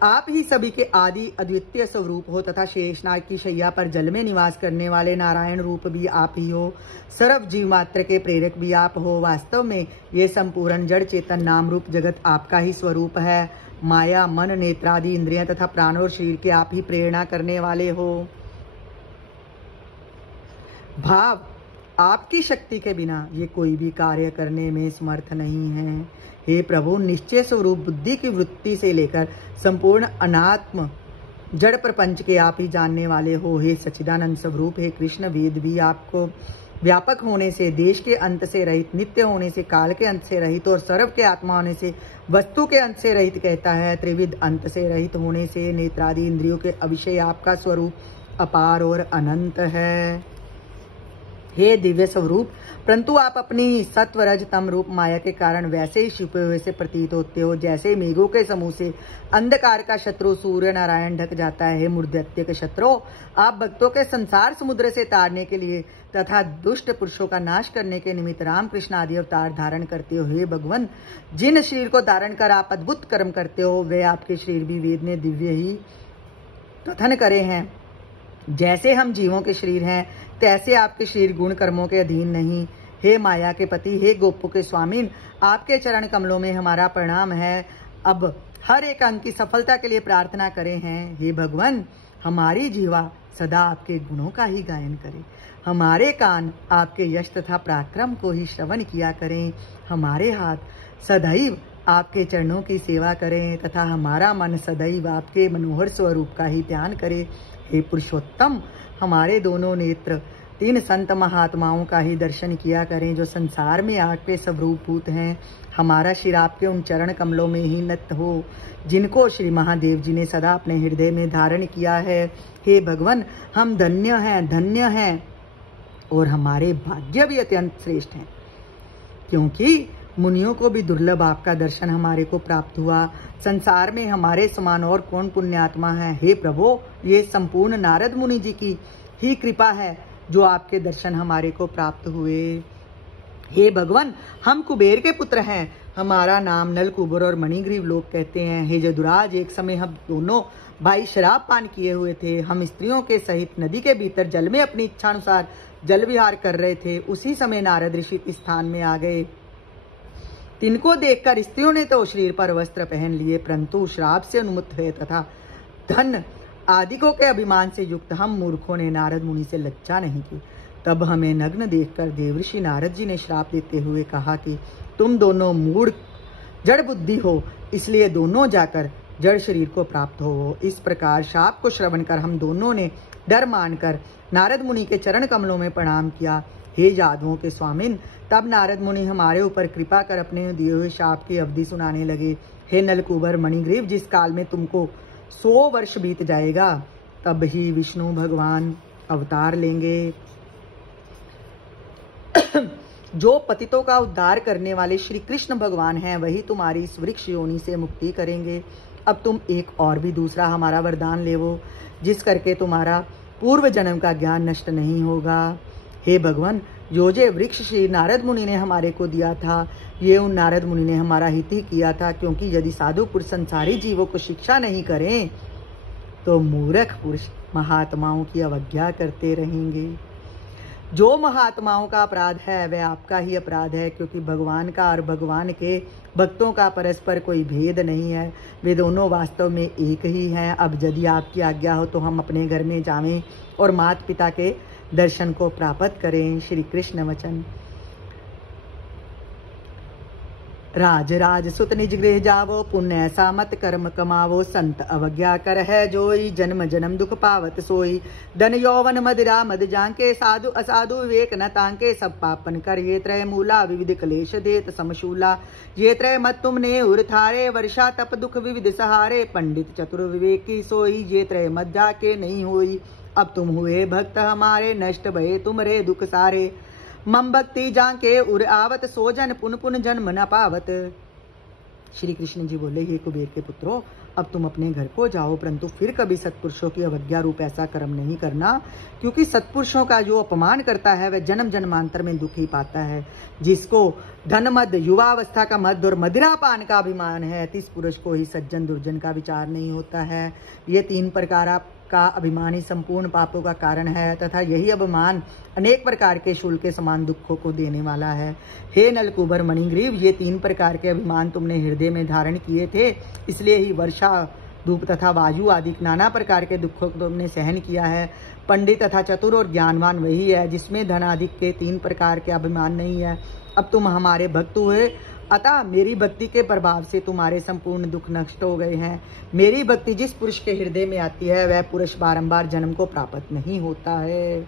आप ही सभी के आदि अद्वितीय स्वरूप हो तथा शेषनाग की शैया पर जल में निवास करने वाले नारायण रूप भी आप ही हो। सर्व जीव मात्र के प्रेरक भी आप हो। वास्तव में ये संपूर्ण जड़ चेतन नाम रूप जगत आपका ही स्वरूप है। माया मन नेत्रादि इंद्रियां तथा प्राण और शरीर के आप ही प्रेरणा करने वाले हो। भाव, आपकी शक्ति के बिना ये कोई भी कार्य करने में समर्थ नहीं है। हे प्रभु, निश्चय स्वरूप बुद्धि की वृत्ति से लेकर संपूर्ण अनात्म जड़ प्रपंच के आप ही जानने वाले हो। हे सच्चिदानंद स्वरूप, हे कृष्ण, वेद भी आपको व्यापक होने से, देश के अंत से रहित, नित्य होने से, काल के अंत से रहित और सर्व के आत्मा होने से, वस्तु के अंत से रहित कहता है। त्रिविध अंत से रहित होने से, नेत्रादि इंद्रियों के अविषय आपका स्वरूप अपार और अनंत है। हे दिव्य स्वरूप, परंतु आप अपनी सत्व रज तम रूप माया के कारण वैसे ही छिपे हुए से प्रतीत होते हो जैसे मेघों के समूह से अंधकार का शत्रु सूर्य नारायण ढक जाता है। मूर्धत्य के शत्रु, आप भक्तों के संसार समुद्र से तारने के लिए तथा दुष्ट पुरुषों का नाश करने के निमित्त राम कृष्ण आदि अवतार धारण करते हो। हे भगवान, जिन शरीर को धारण कर आप अद्भुत कर्म करते हो, वे आपके शरीर भी वेद ने दिव्य ही कथन करे हैं। जैसे हम जीवों के शरीर हैं, तैसे आपके शरीर गुण कर्मों के अधीन नहीं। हे माया के पति, हे गोपों के स्वामी, आपके चरण कमलों में हमारा प्रणाम है। अब हर एक अंग की सफलता के लिए प्रार्थना करें हैं। हे भगवान, हमारी जीवा सदा आपके गुणों का ही गायन करे, हमारे कान आपके यश तथा पराक्रम को ही श्रवण किया करें, हमारे हाथ सदैव आपके चरणों की सेवा करें तथा हमारा मन सदैव आपके मनोहर स्वरूप का ही ध्यान करे। हे पुरुषोत्तम, हमारे दोनों नेत्र तीन संत महात्माओं का ही दर्शन किया करें जो संसार में आपके स्वरूपभूत हैं। हमारा शिर आपके उन चरण कमलों में ही नत हो जिनको श्री महादेव जी ने सदा अपने हृदय में धारण किया है। हे भगवान, हम धन्य हैं और हमारे भाग्य भी अत्यंत श्रेष्ठ हैं, क्योंकि मुनियों को भी दुर्लभ आपका दर्शन हमारे को प्राप्त हुआ। संसार में हमारे समान और कौन पुण्यात्मा है। हे प्रभु, ये संपूर्ण नारद मुनि जी की ही कृपा है जो आपके दर्शन हमारे को प्राप्त हुए। हे भगवान, हम कुबेर के पुत्र हैं, हमारा नाम नलकुबर और मणिग्रीव लोग कहते हैं। हे जदुराज, एक समय हम दोनों भाई शराब पान किए हुए थे। हम स्त्रियों के सहित नदी के भीतर जल में अपनी इच्छानुसार जल विहार कर रहे थे। उसी समय नारद ऋषि इस स्थान में आ गए। तिनको देखकर स्त्रियों ने तो शरीर पर वस्त्र पहन लिए, परंतु श्राप से उन्मुक्त हुए तथा धन आदिकों के अभिमान से युक्त हम मूर्खों ने नारद मुनि से लज्जा नहीं की। तब हमें नग्न देखकर देवऋषि नारद जी ने श्राप देते हुए कहा कि तुम दोनों मूढ़ जड़ बुद्धि हो, इसलिए दोनों जाकर जड़ शरीर को प्राप्त हो। इस प्रकार शाप को श्रवण कर हम दोनों ने डर मानकर नारद मुनि के चरण कमलों में प्रणाम किया। हे यादवों के स्वामिन, तब नारद मुनि हमारे ऊपर कृपा कर अपने दिए हुए शाप की अवधि सुनाने लगे। हे नलकुबर मणिग्रीव, जिस काल में तुमको 100 वर्ष बीत जाएगा, तब ही विष्णु भगवान अवतार लेंगे। जो पतितों का उद्धार करने वाले श्री कृष्ण भगवान हैं, वही तुम्हारी इस वृक्ष योनि से मुक्ति करेंगे। अब तुम एक और भी दूसरा हमारा वरदान लेवो, जिस करके तुम्हारा पूर्व जन्म का ज्ञान नष्ट नहीं होगा। हे भगवान, जो वृक्ष श्री नारद मुनि ने हमारे को दिया था, ये उन नारद मुनि ने हमारा हित ही किया था, क्योंकि यदि साधु पुरुष संसारी जीवों को शिक्षा नहीं करें तो मूर्ख पुरुष महात्माओं की अवज्ञा करते रहेंगे। जो महात्माओं का अपराध है वह आपका ही अपराध है, क्योंकि भगवान का और भगवान के भक्तों का परस्पर कोई भेद नहीं है, वे दोनों वास्तव में एक ही हैं। अब यदि आपकी आज्ञा हो तो हम अपने घर में जावें और माता पिता के दर्शन को प्राप्त करें। श्री कृष्ण वचन। राज राज सुत निज गृह जावो, पुण्य ऐसा मत कर्म कमावो। संत अवज्ञा कर है जोई, जन्म जन्म दुख पावत सोई। धन यौवन मदिरा मद जांके, साधु असाधु विवेक न तांके। सब पापन कर ये त्रय मूला, विविध क्लेश देत समशूला। ये त्रय मत तुमने उर थारे, वर्षा तप दुख विविध सहारे। पंडित चतुर विवेक की सोई, ये त्रय मत जाके नहीं होई। अब तुम हुए भक्त हमारे, नष्ट भये तुमरे दुख सारे। मम भक्ति जाके उर आवत, सोजन पुन पुन जन्म न पावत। श्री कृष्ण जी बोले, हे कुबेर के पुत्रों, अब तुम अपने घर को जाओ, परंतु फिर कभी सत्पुरुषों की अवज्ञा रूप ऐसा कर्म नहीं करना, क्योंकि सत्पुरुषों का जो अपमान करता है वह जन्म जन्मांतर में दुख ही पाता है। जिसको धन मद, युवावस्था का मद और मदिरा पान का अभिमान है, तिस पुरुष को ही सज्जन दुर्जन का विचार नहीं होता है। ये 3 प्रकार का अभिमान ही संपूर्ण पापों का कारण है, तथा यही अभिमान अनेक प्रकार के शूल के समान दुखों को देने वाला है। हे नलकुबर मणिग्रीव, ये 3 प्रकार के अभिमान तुमने हृदय में धारण किए थे, इसलिए ही वर्षा, धूप तथा वायु आदि नाना प्रकार के दुखों को तुमने सहन किया है। पंडित तथा चतुर और ज्ञानवान वही है जिसमें धन आदि के 3 प्रकार के अभिमान नहीं है। अब तुम हमारे भक्त हुए, अतः मेरी भक्ति के प्रभाव से तुम्हारे संपूर्ण दुख नष्ट हो गए हैं। मेरी भक्ति जिस पुरुष के हृदय में आती है वह पुरुष बारंबार जन्म को प्राप्त नहीं होता है।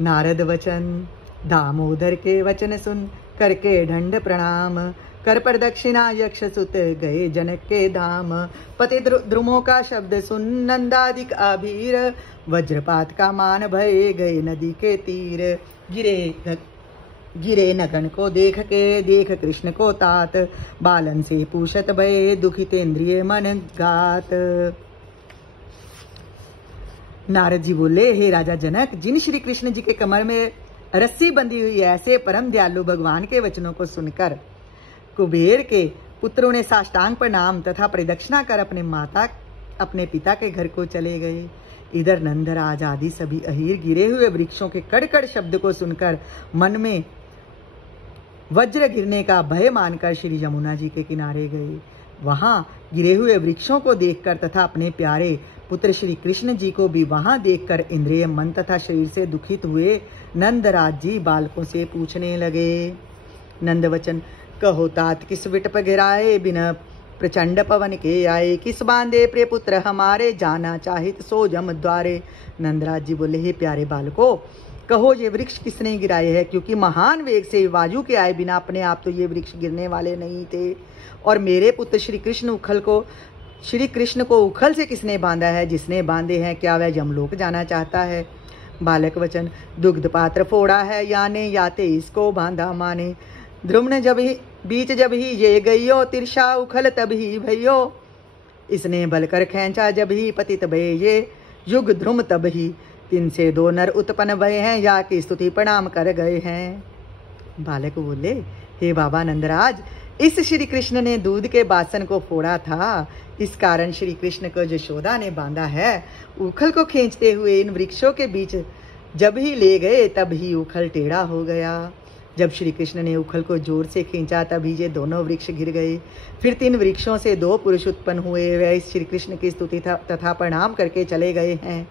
नारद वचन। दामोदर के वचन सुन करके ढंड प्रणाम, कर प्रदक्षिणा यक्ष सुत गए जनक के धाम। पति द्रुमों का शब्द सुन नंदादिक आभीर, वज्रपात का मान भय गए नदी के तीर। गिरे गिरे नगन को देख के, देख कृष्ण को तात, बालन से पूछत भये, दुखितेंद्रिय मन गात। नारद जी बोले, हे राजा जनक, जिन श्री कृष्ण जी के कमर में रस्सी बंधी हुई ऐसे परम दयालु भगवान के वचनों को सुनकर कुबेर के पुत्रों ने साष्टांग प्रणाम तथा प्रदक्षिणा कर अपने पिता के घर को चले गए। इधर नंदराज आदि सभी अहीर गिरे हुए वृक्षों के कड़कड़ शब्द को सुनकर मन में वज्र गिरने का भय मानकर श्री यमुना जी के किनारे गए। वहां गिरे हुए वृक्षों को देखकर तथा अपने प्यारे पुत्र श्री कृष्ण जी को भी वहां देखकर इंद्रिय, मन तथा शरीर से दुखित हुए नंदराज जी बालकों से पूछने लगे। नंदवचन, कहो तात किस विटप गिराए, बिना प्रचंड पवन के आए, किस बांधे प्रिय पुत्र हमारे, जाना चाहित सो जम द्वारे। नंदराज जी बोले, हे प्यारे बालको, कहो ये वृक्ष किसने गिराए हैं, क्योंकि महान वेग से वायु के आए बिना अपने आप तो ये वृक्ष गिरने वाले नहीं थे। और मेरे पुत्र श्री कृष्ण को उखल से किसने बांधा है, जिसने बांधे हैं क्या वह यमलोक जाना चाहता है। बालक वचन, दुग्ध पात्र फोड़ा है याने, याते इसको बांधा माने, द्रुम्न जब ही ये गइयो, तिरछा उखल तब ही भइयो, इसने बलकर खींचा जब ही पतित भये ये, युग ध्रुम तब ही, तीन से दो नर उत्पन्न भये हैं, या की स्तुति प्रणाम कर गए हैं। बालक बोले, हे बाबा नंदराज, इस श्री कृष्ण ने दूध के बासन को फोड़ा था, इस कारण श्री कृष्ण को यशोदा ने बांधा है। उखल को खींचते हुए इन वृक्षों के बीच जब ही ले गए तब ही उखल टेढ़ा हो गया। जब श्री कृष्ण ने उखल को जोर से खींचा तभी ये दोनों वृक्ष गिर गए। फिर 3 वृक्षों से 2 पुरुष उत्पन्न हुए, वे इस श्री कृष्ण की स्तुति तथा प्रणाम करके चले गए हैं।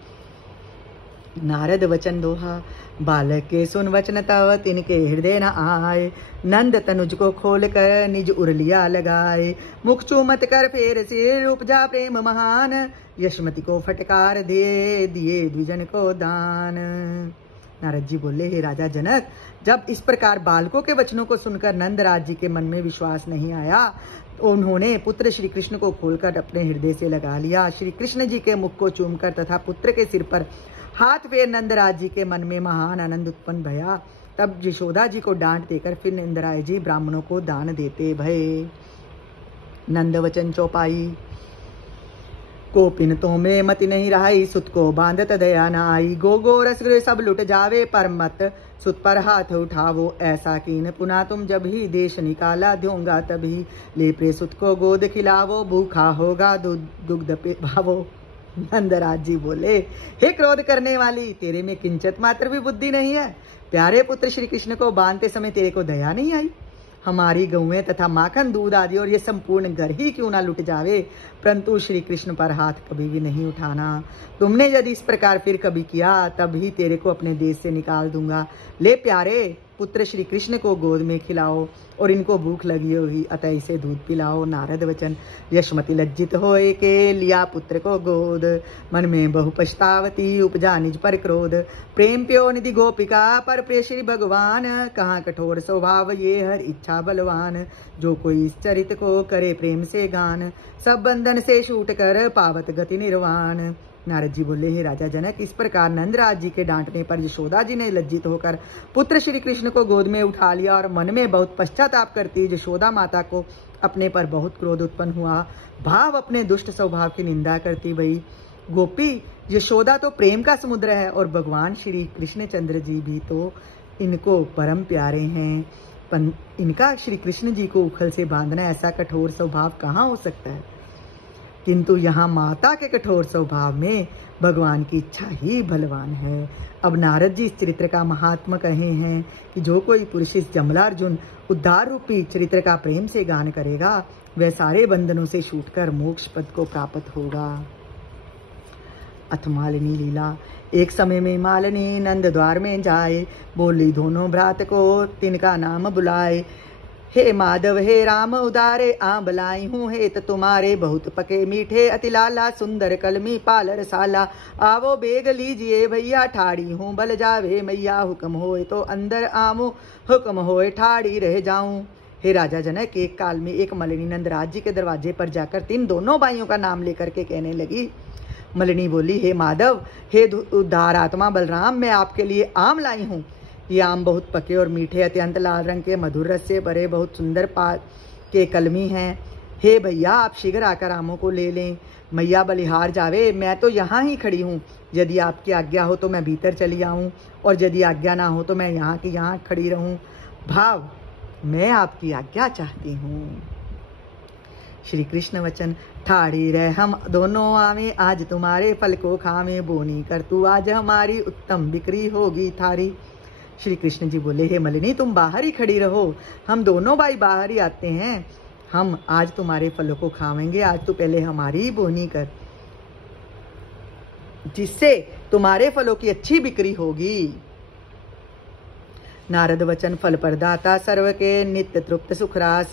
नारद वचन दोहा, बालक के सुन वचन तव तिनके हृदय न आए, नंद तनुज को खोल कर निज उरलिया लगाए, मुख चूमत कर फेर सिर उपजा प्रेम महान, यशमति को फटकार दिए द्विजन को दान। नारद जी बोले, हे राजा जनक, जब इस प्रकार बालकों के वचनों को सुनकर नंदराज जी के मन में विश्वास नहीं आया तो उन्होंने पुत्र श्री कृष्ण को खोलकर अपने हृदय से लगा लिया। श्री कृष्ण जी के मुख को चूमकर तथा पुत्र के सिर पर हाथ फेर नंदराज जी के मन में महान आनंद उत्पन्न भया। तब यशोदा जी को डांट देकर फिर नंदराज जी ब्राह्मणों को दान देते भये। नंदवचन चौपाई, कोपिन तो में मति नहीं रहाई, सुत को बांधत दया न आई, गो रस सब लुट जावे, पर मत सुत पर हाथ उठावो, ऐसा कीन पुनः तुम जब ही देश निकाला, दूंगा तभी ले प्रे सुत को गोद खिलावो, भूखा होगा दुग्ध पे भावो। नंदराज जी बोले, हे क्रोध करने वाली, तेरे में किंचित मात्र भी बुद्धि नहीं है। प्यारे पुत्र श्री कृष्ण को बांधते समय तेरे को दया नहीं आई। हमारी गौएं तथा माखन, दूध आदि और ये संपूर्ण घर ही क्यों ना लुट जावे, परंतु श्री कृष्ण पर हाथ कभी भी नहीं उठाना। तुमने यदि इस प्रकार फिर कभी किया तब ही तेरे को अपने देश से निकाल दूंगा। ले प्यारे पुत्र श्री कृष्ण को गोद में खिलाओ, और इनको भूख लगी होगी अतः इसे दूध पिलाओ। नारद वचन, यशमति लज्जित होए के लिया पुत्र को गोद, मन में बहु पछतावती उपजा निज पर क्रोध, प्रेम प्यो निधि गोपिका पर प्रिय श्री भगवान, कहाँ कठोर स्वभाव ये हर इच्छा बलवान, जो कोई इस चरित को करे प्रेम से गान, सब बंधन से छूट कर पावत गति निर्वाण। नारद जी बोले, हे राजा जनक, इस प्रकार नंदराज जी के डांटने पर यशोदा जी ने लज्जित होकर पुत्र श्री कृष्ण को गोद में उठा लिया, और मन में बहुत पश्चाताप करती यशोदा माता को अपने पर बहुत क्रोध उत्पन्न हुआ। भाव अपने दुष्ट स्वभाव की निंदा करती भई। गोपी यशोदा तो प्रेम का समुद्र है, और भगवान श्री कृष्णचंद्र जी भी तो इनको परम प्यारे हैं। इनका श्री कृष्ण जी को उखल से बांधना ऐसा कठोर स्वभाव कहाँ हो सकता है। किंतु यहाँ माता के कठोर स्वभाव में भगवान की इच्छा ही बलवान है। अब नारद जी इस चरित्र का महात्मा कहे हैं कि जो कोई पुरुष इस जमलार्जुन उद्धार रूपी चरित्र का प्रेम से गान करेगा, वह सारे बंधनों से छूटकर मोक्ष पद को प्राप्त होगा। अथ मालिनी लीला। एक समय में मालिनी नंद द्वार में जाए, बोली दोनों भ्रात को तिनका नाम बुलाए, हे माधव हे राम उदारे, आंबलाई हूँ हेत तुम्हारे, बहुत पके मीठे अति लाला, सुंदर कलमी पालर साला, आवो बेग लीजिए भैया, ठाड़ी हूँ बल जावे मैया, हुक्म होए तो अंदर आमू, हुक्म होए ठाड़ी रह जाऊं। हे राजा जनक, एक काल में एक मलिनी नंदराज जी के दरवाजे पर जाकर दोनों भाइयों का नाम लेकर के कहने लगी। मलिनी बोली, हे माधव हे उद्धार आत्मा बलराम, मैं आपके लिए आम लाई हूँ, ये आम बहुत पके और मीठे, अत्यंत लाल रंग के, मधुर रस से भरे, बहुत सुंदर पाक के कलमी हैं। हे भैया, आप शीघ्र आकर आमों को ले लें। मैया बलिहार जावे, मैं तो यहाँ ही खड़ी हूँ। यदि आपकी आज्ञा हो तो मैं भीतर चली आऊँ, और यदि आज्ञा ना हो तो मैं यहाँ की यहाँ खड़ी रहूँ। भाव, मैं आपकी आज्ञा चाहती हूँ। श्री कृष्ण वचन, ठाड़ी रह हम दोनों आवे, आज तुम्हारे फल को खावे, बोनी कर तू आज हमारी, उत्तम बिक्री होगी थारी। श्री कृष्ण जी बोले, हे मलिनी, तुम बाहर ही खड़ी रहो, हम दोनों भाई बाहर ही आते हैं। हम आज तुम्हारे फलों को खावेंगे। आज तो पहले हमारी ही बोनी कर, जिससे तुम्हारे फलों की अच्छी बिक्री होगी। नारद वचन, फल प्रदाता सर्व के, नित्य तृप्त सुखरास,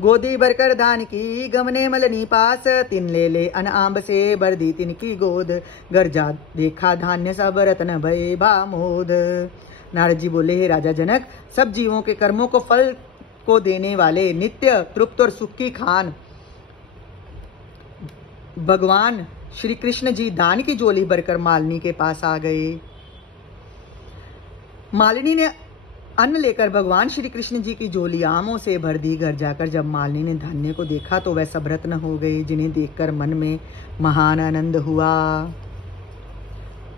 गोदी भरकर धान की, गमने मलनी पास, तिन ले अन आंब से, भर दी तिनकी गोद, गर्जा देखा धान्य सब, रत्न भय भामोद। नारद जी बोले, हे राजा जनक, सब जीवों के कर्मों को फल को देने वाले, नित्य तृप्त और सुख की खान भगवान श्री कृष्ण जी दान की झोली भरकर मालिनी के पास आ गए। मालिनी ने अन्न लेकर भगवान श्री कृष्ण जी की झोली आमों से भर दी। घर जाकर जब मालिनी ने धान्य को देखा तो वह सब रत्न हो गए, जिन्हें देखकर मन में महान आनंद हुआ।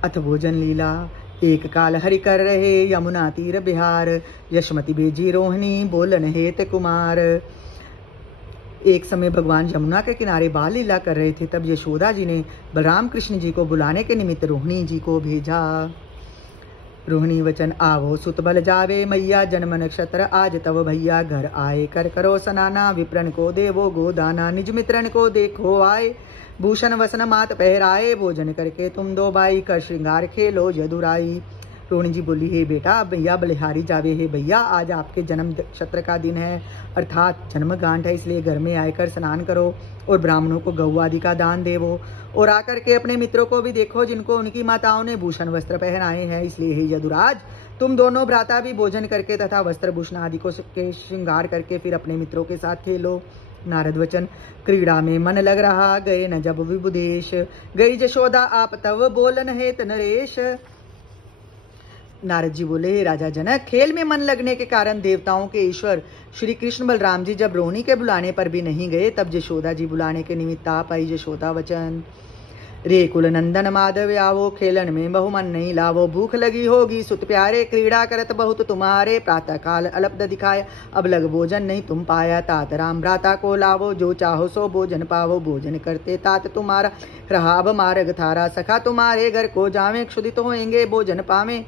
अथ भोजन लीला, एक काल हरि कर रहे, यमुना तीर बिहार, यशमती बेजी रोहिणी, बोलन हेत कुमार। एक समय भगवान यमुना के किनारे बाल लीला कर रहे थे। तब यशोदा जी ने बलराम कृष्ण जी को बुलाने के निमित्त रोहिणी जी को भेजा। रोहिणी वचन, आवो सुत बल जावे, मैया जन्म नक्षत्र आज तव भैया, घर आए कर करो सनाना, विप्रन को देवो गोदाना, निज मित्रन को देखो आए, भूषण वसन मात पहराए, भोजन करके तुम दो भाई, कर श्रृंगार खेलो यदुराई। रोहिणी जी बोली, हे बेटा, भैया बलिहारी जावे। हे भैया, आज आपके जन्म नक्षत्र का दिन है, अर्थात जन्म गांठ है, इसलिए घर में आकर स्नान करो और ब्राह्मणों को गौ आदि का दान देवो, और आकर के अपने मित्रों को भी देखो जिनको उनकी माताओं ने भूषण वस्त्र पहनाए हैं। इसलिए हे यदुराज, तुम दोनों भ्राता भी भोजन करके तथा वस्त्र भूषण आदि को के श्रृंगार करके फिर अपने मित्रों के साथ खेलो। नारद वचन, क्रीड़ा में मन लग रहा, गए न जब विबुदेश, गई जशोदा आप तव, बोलन हेत नरेश। नारद जी बोले, हे राजा जनक, खेल में मन लगने के कारण देवताओं के ईश्वर श्री कृष्ण बलराम जी जब रोहिणी के बुलाने पर भी नहीं गए, तब यशोदा जी बुलाने के निमित्त आप आई। यशोदा वचन, रे कुल नंदन माधव आवो, खेलन में बहुमन नहीं लावो, भूख लगी होगी सुत प्यारे, क्रीड़ा करत बहुत तुम्हारे, प्रातः काल अलब्ध दिखाया, अब लग भोजन नहीं तुम पाया, तात राम भ्राता को लावो, जो चाहो सो भोजन पावो, भोजन करते तात तुम्हारा, रहाब मार्ग थारा, सखा तुम्हारे घर को जावे, क्षुदित होएंगे भोजन पावे।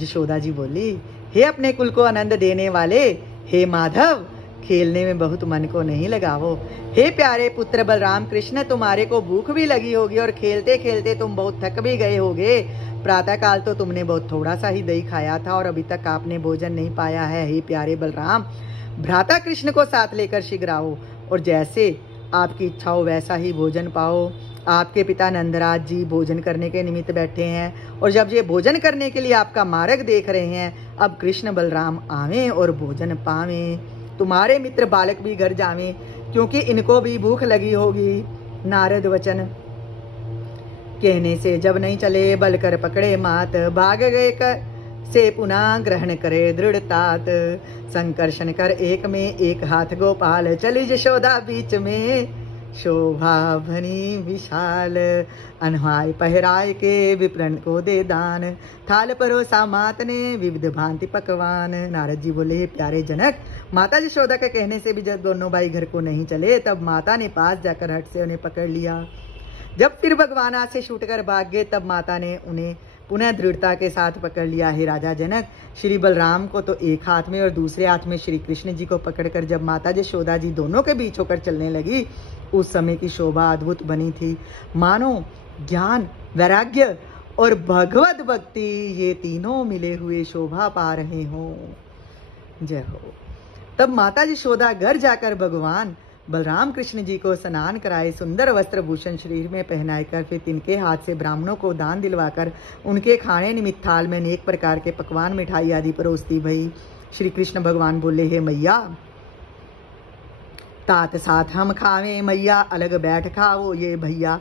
यशोदा जी बोली, हे अपने कुल को आनंद देने वाले, हे माधव, खेलने में बहुत मन को नहीं लगावो। हे प्यारे पुत्र बलराम कृष्ण, तुम्हारे को भूख भी लगी होगी और खेलते खेलते तुम बहुत थक भी गए होगे। प्रातः काल तो तुमने बहुत थोड़ा सा ही दही खाया था और अभी तक आपने भोजन नहीं पाया है। हे प्यारे बलराम, भ्राता कृष्ण को साथ लेकर शीघ्र आओ और जैसे आपकी इच्छा हो वैसा ही भोजन पाओ। आपके पिता नंदराज जी भोजन करने के निमित्त बैठे हैं और जब ये भोजन करने के लिए आपका मार्ग देख रहे हैं, अब कृष्ण बलराम आवें और भोजन पावें। तुम्हारे मित्र बालक भी घर जावें, क्योंकि इनको भी भूख लगी होगी। नारद वचन, कहने से जब नहीं चले, बल कर पकड़े मात, भाग गए कर से पुनः ग्रहण करे दृढ़तात, संकर्षण कर एक में एक हाथ गोपाल, चली यशोदा बीच में शोभा भनी विशाल, अनहाय पहराय के विप्रन को दे दान, थाल परोसा मात ने विविध भांति पकवान। नारद जी बोले, प्यारे जनक, माता यशोदा के कहने से भी जब दोनों भाई घर को नहीं चले, तब माता ने पास जाकर हट से उन्हें पकड़ लिया। जब फिर भगवान हाथ से छूट कर भाग गए, तब माता ने उन्हें पुनः दृढ़ता के साथ पकड़ लिया। हे राजा जनक, श्री बलराम को तो एक हाथ में और दूसरे हाथ में श्री कृष्ण जी को पकड़कर जब माता यशोदा जी दोनों के बीच होकर चलने लगी, उस समय की शोभा अद्भुत बनी थी, मानो ज्ञान, वैराग्य और भगवत भक्ति ये तीनों मिले हुए शोभा पा रहे हों। जय हो। तब माता यशोदा घर जाकर भगवान बलराम कृष्ण जी को स्नान कराए, सुंदर वस्त्र भूषण शरीर में पहनाए कर फिर तिनके हाथ से ब्राह्मणों को दान दिलवाकर उनके खाने निमित्त थाल में अनेक प्रकार के पकवान, मिठाई आदि परोसती भई। श्री कृष्ण भगवान बोले, हे मैया, तात साथ हम खावे, मैया अलग बैठ खाओ। ये भैया,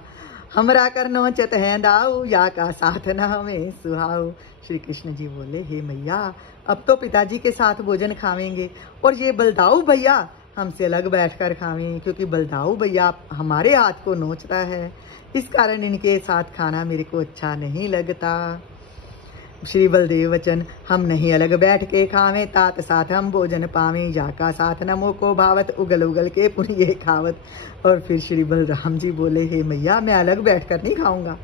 हमरा कर नोचत है दाऊ, या का साथ न हमें सुहाऊ। श्री कृष्ण जी बोले, हे मैया, अब तो पिताजी के साथ भोजन खावेंगे और ये बलदाऊ भैया हमसे अलग बैठकर खावें, क्योंकि बलदाऊ भैया हमारे हाथ को नोचता है, इस कारण इनके साथ खाना मेरे को अच्छा नहीं लगता। श्री बलदेव वचन, हम नहीं अलग बैठ के खावें, तात साथ हम भोजन पावें, जाका साथ न मोको भावत, उगल उगल के पुनिये खावत। और फिर श्री बलराम जी बोले, हे मैया, मैं अलग बैठकर नहीं खाऊंगा,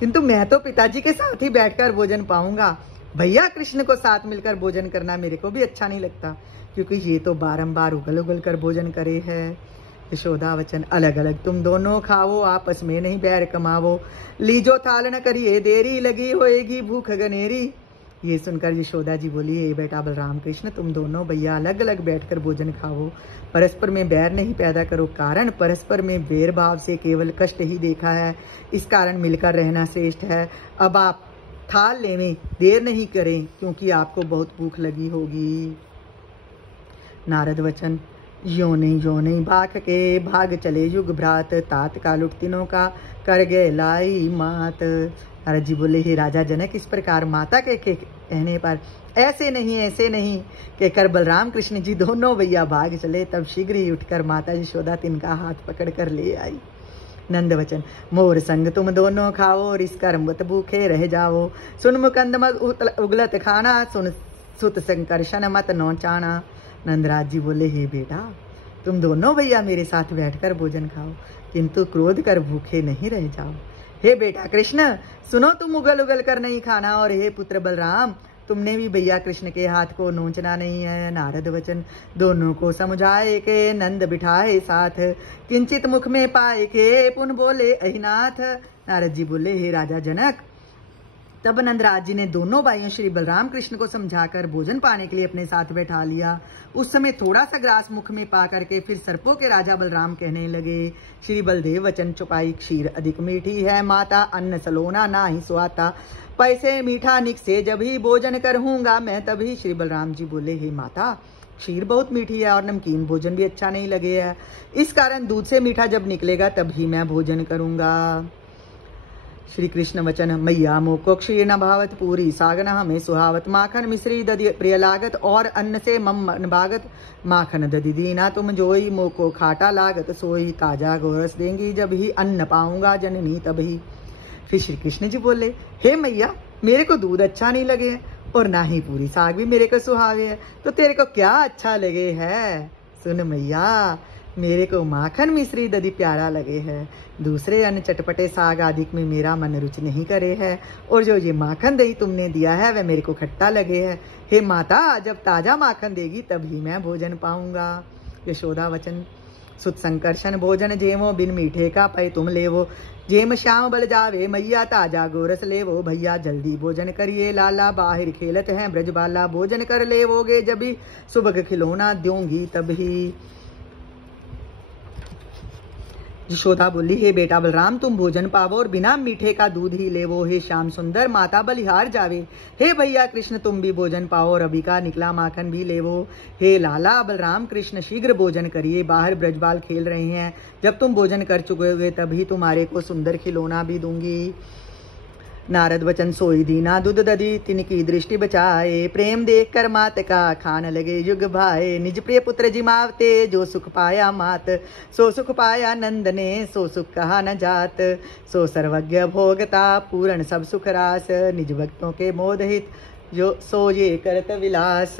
किंतु मैं तो पिताजी के साथ ही बैठकर भोजन पाऊंगा। भैया कृष्ण को साथ मिलकर भोजन करना मेरे को भी अच्छा नहीं लगता, क्योंकि ये तो बारंबार उगल उगल कर भोजन करे है। यशोदा वचन, अलग अलग तुम दोनों खाओ, आपस में नहीं बैर कमावो, लीजो थाल न करिए देरी, लगी होएगी भूख गनेरी। ये सुनकर यशोदा जी बोली, हे बेटा बलराम कृष्ण, तुम दोनों भैया अलग अलग बैठकर भोजन खाओ, परस्पर में बैर नहीं पैदा करो, कारण परस्पर में बैर भाव से केवल कष्ट ही देखा है, इस कारण मिलकर रहना श्रेष्ठ है। अब आप थाल लेने देर नहीं करें, क्योंकि आपको बहुत भूख लगी होगी। नारद वचन, यो नहीं बाख के भाग चले युग भ्रात, तात का लुट तीनों का कर गए लाई मात। नारद जी बोले, हे राजा जनक, इस प्रकार माता के कहने पर ऐसे नहीं कि कर बलराम कृष्ण जी दोनों भैया भाग चले, तब शीघ्र ही उठकर माता यशोदा तिनका हाथ पकड़ कर ले आई। नंद वचन, मोर संग तुम दोनों खाओ, और इस कर्मवत भूखे रह जाओ, सुन मुकंद मत उगलत खाना, सुन सुत संकर्षण मत नौचाना। नंदराज जी बोले, हे बेटा, तुम दोनों भैया मेरे साथ बैठकर भोजन खाओ, किंतु क्रोध कर भूखे नहीं रह जाओ। हे बेटा कृष्ण, सुनो, तुम उगल उगल कर नहीं खाना, और हे पुत्र बलराम, तुमने भी भैया कृष्ण के हाथ को नोचना नहीं है। नारद वचन, दोनों को समझाए के नंद बिठाए साथ, किंचित मुख में पाए के पुन बोले अहिनाथ। नारद जी बोले, हे राजा जनक, तब नंदराज जी ने दोनों भाइयों श्री बलराम कृष्ण को समझाकर भोजन पाने के लिए अपने साथ बैठा लिया। उस समय थोड़ा सा ग्रास मुख में पा करके फिर सर्पों के राजा बलराम कहने लगे, श्री बलदेव वचन, चुपाई क्षीर अधिक मीठी है, माता अन्न सलोना ना ही स्वाता, पैसे मीठा निक से जब ही भोजन करूंगा मैं तभी। श्री बलराम जी बोले, हे माता, क्षीर बहुत मीठी है और नमकीन भोजन भी अच्छा नहीं लगे है, इस कारण दूध से मीठा जब निकलेगा तभी मैं भोजन करूंगा। श्री कृष्ण वचन, मैया मोको क्षीर न भावत, पूरी साग न हमें सुहावत, माखन मिश्री दधि प्रिय लागत, और अन्न से मम भागत, माखन दधि दीना तुम जोई, मोको खाटा लागत सोई, ताजा गोरस देंगी जब ही अन्न पाऊंगा जननी तभी। फिर श्री कृष्ण जी बोले, हे मैया, मेरे को दूध अच्छा नहीं लगे है और ना ही पूरी साग भी मेरे को सुहावे है, तो तेरे को क्या अच्छा लगे है? सुन मैया, मेरे को माखन मिश्री दधि प्यारा लगे है, दूसरे अन्न चटपटे साग आदि में मेरा मन रुचि नहीं करे है, और जो ये माखन दही तुमने दिया है वह मेरे को खट्टा लगे है। हे माता, जब ताजा माखन देगी तभी मैं भोजन पाऊंगा। यशोदा वचन, सुत संकर्षण भोजन जेमो, बिन मीठे का पै तुम लेवो, जेम श्याम बल जावे मैया, ताजा गोरस लेवो, भैया जल्दी भोजन करिए, लाला बाहर खेलत हैं ब्रजबाला, भोजन कर लेवोगे जब ही सुबह खिलौना दूंगी तभी। यशोदा बोली, हे बेटा बलराम, तुम भोजन पावो और बिना मीठे का दूध ही लेवो, हे श्याम सुंदर माता बलिहार जावे, हे भैया कृष्ण तुम भी भोजन पाओ और अभी का निकला माखन भी लेवो, हे लाला बलराम कृष्ण शीघ्र भोजन करिए, बाहर ब्रजबाल खेल रहे हैं, जब तुम भोजन कर चुके तभी तुम्हारे को सुंदर खिलौना भी दूंगी। नारद वचन, सोई दीना दूध दधी तिनकी दृष्टि बचाए, प्रेम देख कर मात का खान लगे युग भाए, निज प्रिय पुत्र जिमावते जो सुख पाया मात, सो सुख पाया नंद ने सो सुख कहा न जात, सो सर्वज्ञ भोगता पूर्ण सब सुख रास, निज भक्तों के मोदहित जो सो ये करत विलास।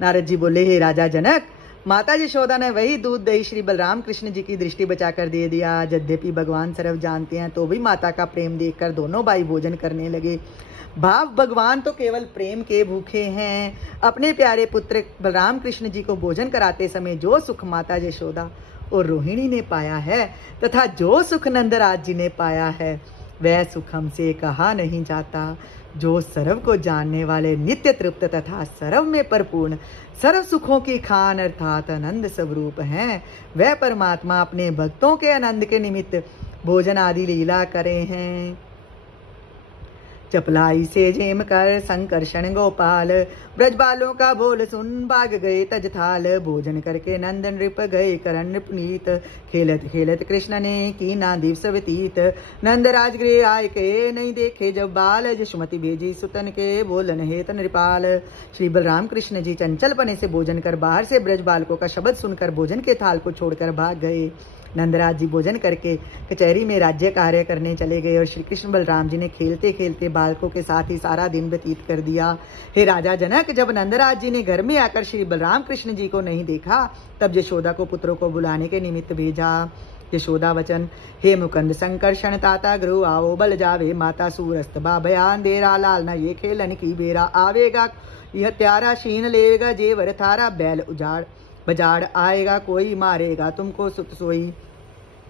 नारद जी बोले, हे राजा जनक, माता यशोदा ने वही दूध दही श्री बलराम कृष्ण जी की दृष्टि बचाकर दे दिया। यद्यपि भगवान सर्व जानते हैं तो भी माता का प्रेम देखकर दोनों भाई भोजन करने लगे। भाव भगवान तो केवल प्रेम के भूखे हैं। अपने प्यारे पुत्र बलराम कृष्ण जी को भोजन कराते समय जो सुख माता यशोदा और रोहिणी ने पाया है तथा जो सुख नंदराज जी ने पाया है वह सुख हमसे कहा नहीं जाता। जो सर्व को जानने वाले नित्य तृप्त तथा सर्व में परिपूर्ण सर्व सुखों की खान अर्थात आनंद स्वरूप हैं, वह परमात्मा अपने भक्तों के आनंद के निमित्त भोजन आदि लीला करे हैं। चपलाई से झेम कर संकर्षण गोपाल, ब्रजबालों का बोल सुन भाग गए तज थाल। भोजन करके नंदन नृप गए करण पुनीत, खेलत खेलत कृष्ण ने की ना दिवस व्यतीत। नंद राजगृह आय के नहीं देखे जब बाल, यशोमति भेजी सुतन के बोलन हेत नृपाल। श्री बलराम कृष्ण जी चंचल पने से भोजन कर बाहर से ब्रज बालकों का शब्द सुनकर भोजन के थाल को छोड़कर भाग गए। नंदराज जी भोजन करके कचहरी में राज्य कार्य करने चले गए और श्री कृष्ण बलराम जी ने खेलते खेलते बालकों के साथ ही सारा दिन व्यतीत कर दिया। हे राजा जनक, जब नंदराज जी ने घर में आकर श्री बलराम कृष्ण जी को नहीं देखा, तब यशोदा को पुत्रों को बुलाने के निमित्त भेजा। यशोदा वचन, हे मुकंद संकर्षण ताता गृह आओ बल जावे, माता सूरस्त बाभया अंधेरा लाल न ये खेलन की बेरा। आवेगा यह त्यारा शीन लेगा जेवर थारा, बैल उजाड़ बजाड़ आएगा कोई मारेगा तुमको सुत सोई।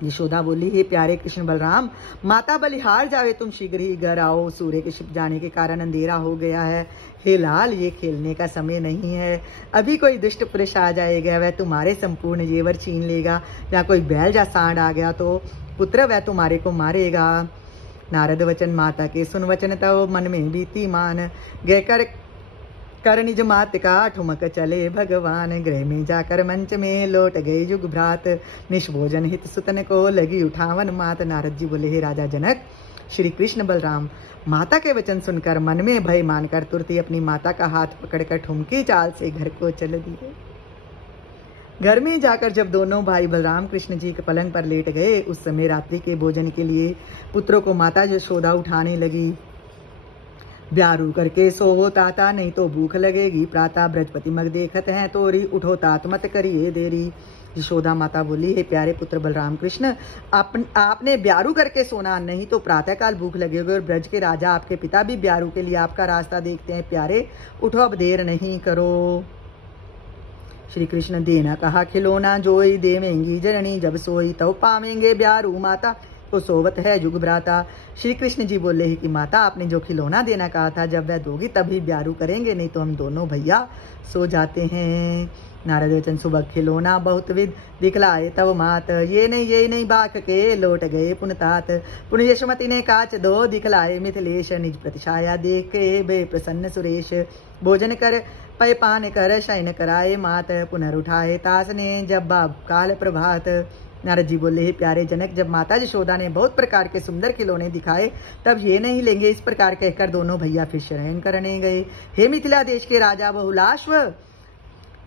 यशोदा बोली, हे प्यारे कृष्ण बलराम, माता बलिहार जावे, तुम शीघ्र ही घर आओ, सूर्य के छिप जाने के कारण अंधेरा हो गया है। हे लाल, ये खेलने का समय नहीं है, अभी कोई दुष्ट पुरुष आ जाएगा, वह तुम्हारे संपूर्ण जेवर छीन लेगा, या कोई बैल या सांड आ गया तो पुत्र वह तुम्हारे को मारेगा। नारद वचन, माता के सुन वचन तब मन में बीती मान, गहकर कर निज मात का ठुमक चले भगवान। गृह में जाकर मंच में लौट गए युग भ्रात, निष्भोजन हित सुतन को लगी उठावन मात। नारद जी बोले, हे राजा जनक, श्री कृष्ण बलराम माता के वचन सुनकर मन में भय मानकर तुरंत ही अपनी माता का हाथ पकड़कर ठुमकी चाल से घर को चल दिए। घर में जाकर जब दोनों भाई बलराम कृष्ण जी के पलंग पर लेट गए, उस समय रात्रि के भोजन के लिए पुत्रों को माता यशोदा उठाने लगी। ब्यारू करके सोवो ताता, नहीं तो भूख लगेगी प्राता। ब्रजपति मग देखत हैं तोरी, उठो तात मत करिए देरी। यशोदा माता बोली, हे प्यारे पुत्र बलराम कृष्ण, आपने ब्यारू करके सोना, नहीं तो प्रातःकाल भूख लगेगी, और ब्रज के राजा आपके पिता भी ब्यारू के लिए आपका रास्ता देखते हैं। प्यारे उठो, अब देर नहीं करो। श्री कृष्ण, देना कहा खिलौना जोई, देवेंगी जननी जब सोई, तब पावेंगे ब्यारू माता तो सोवत है युग भ्राता। श्री कृष्ण जी बोले ही कि माता, आपने जो खिलौना देना कहा था, जब वह दोगी तभी ब्यारू करेंगे, नहीं तो हम दोनों भैया सो जाते हैं। नारद वचन, सुबह खिलौना बहुत विध दिखलाए तब मात, ये नहीं बाक के लौट गए पुनतात। पुन यशोमति ने काच दो दिखलाए मिथिलेश, निज प्रतिछाया देख के बे प्रसन्न सुरेश। भोजन कर पय पान कर शयन कराए मात, पुनरुठाए तास ने जब काल प्रभात। नारद जी बोले, हे प्यारे जनक, जब माता यशोदा ने बहुत प्रकार के सुंदर खिलौने दिखाए, तब ये नहीं लेंगे इस प्रकार कहकर दोनों भैया फिर शयन करने गए। हे मिथिला देश के राजा बहुलाश्व,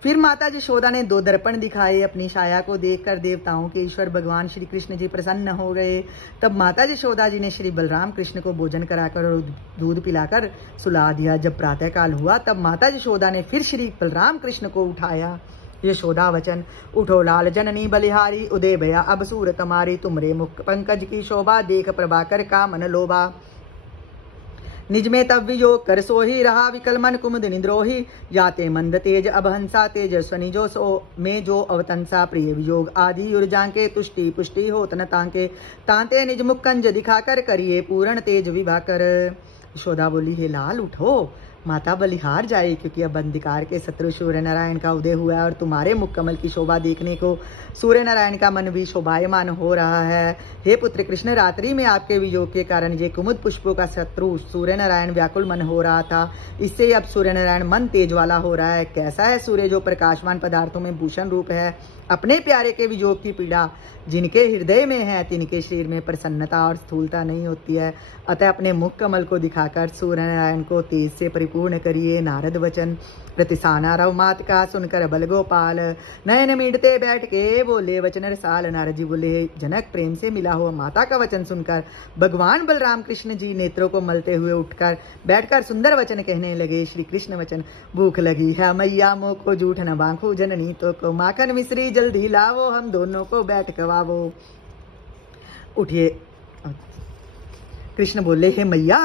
फिर माता यशोदा ने 2 दर्पण दिखाए। अपनी छाया को देखकर देवताओं के ईश्वर भगवान श्री कृष्ण जी प्रसन्न हो गए। तब माता यशोदा जी ने श्री बलराम कृष्ण को भोजन कराकर और दूध पिलाकर सुला दिया। जब प्रातःकाल हुआ, तब माता यशोदा ने फिर श्री बलराम कृष्ण को उठाया। यशोदा वचन, उठो लाल जननी बलिहारी, उदय भया अब सूर तमारी। तुमरे मुख पंकज की शोभा, देख प्रभाकर का मन लोभा। निज में तब वियोग कर सोही, रहा विकल मन कुमुद निद्रोही। जाते मंद तेज अब हंसा, तेजस्वनी जो सो में जो अवतंसा। प्रिय वियोग आदि उर्जांके, तुष्टि पुष्टि होत न तांके। तांते निज मुख कंज दिखाकर, करिए पूर्ण तेज विभाकर। यशोदा बोली, हे लाल उठो, माता बलिहार जाए, क्योंकि अब अंधकार के शत्रु सूर्य नारायण का उदय हुआ है, और तुम्हारे मुख कमल की शोभा देखने को सूर्य नारायण का मन भी शोभायमान हो रहा है। हे पुत्र कृष्ण, रात्रि में आपके वियोग के कारण ये कुमुद पुष्पों का शत्रु सूर्य नारायण व्याकुल मन हो रहा था, इससे अब सूर्य नारायण मन तेज वाला हो रहा है। कैसा है सूर्य जो प्रकाशमान पदार्थों में भूषण रूप है। अपने प्यारे के वियोग की पीड़ा जिनके हृदय में है, तिनके शरीर में प्रसन्नता और स्थूलता नहीं होती है। अतः अपने मुख कमल को दिखाकर सूर्य नारायण को तेज से परिपूर्ण करिए। नारद वचन, प्रतिसाना रव मात का सुनकर बल गोपाल। नयन मीडते बैठ के बोले वचन रसाल। नारद जी बोले, जनक, प्रेम से मिला हुआ माता का वचन सुनकर भगवान बलराम कृष्ण जी नेत्रों को मलते हुए उठकर बैठकर सुंदर वचन कहने लगे। श्री कृष्ण वचन, भूख लगी है मैया मोह को जूठ न बांखू, जननी तो को माखन मिश्री जल्दी लावो, हम दोनों को बैठ कवावो। उठिए। कृष्ण बोले, हे मैया,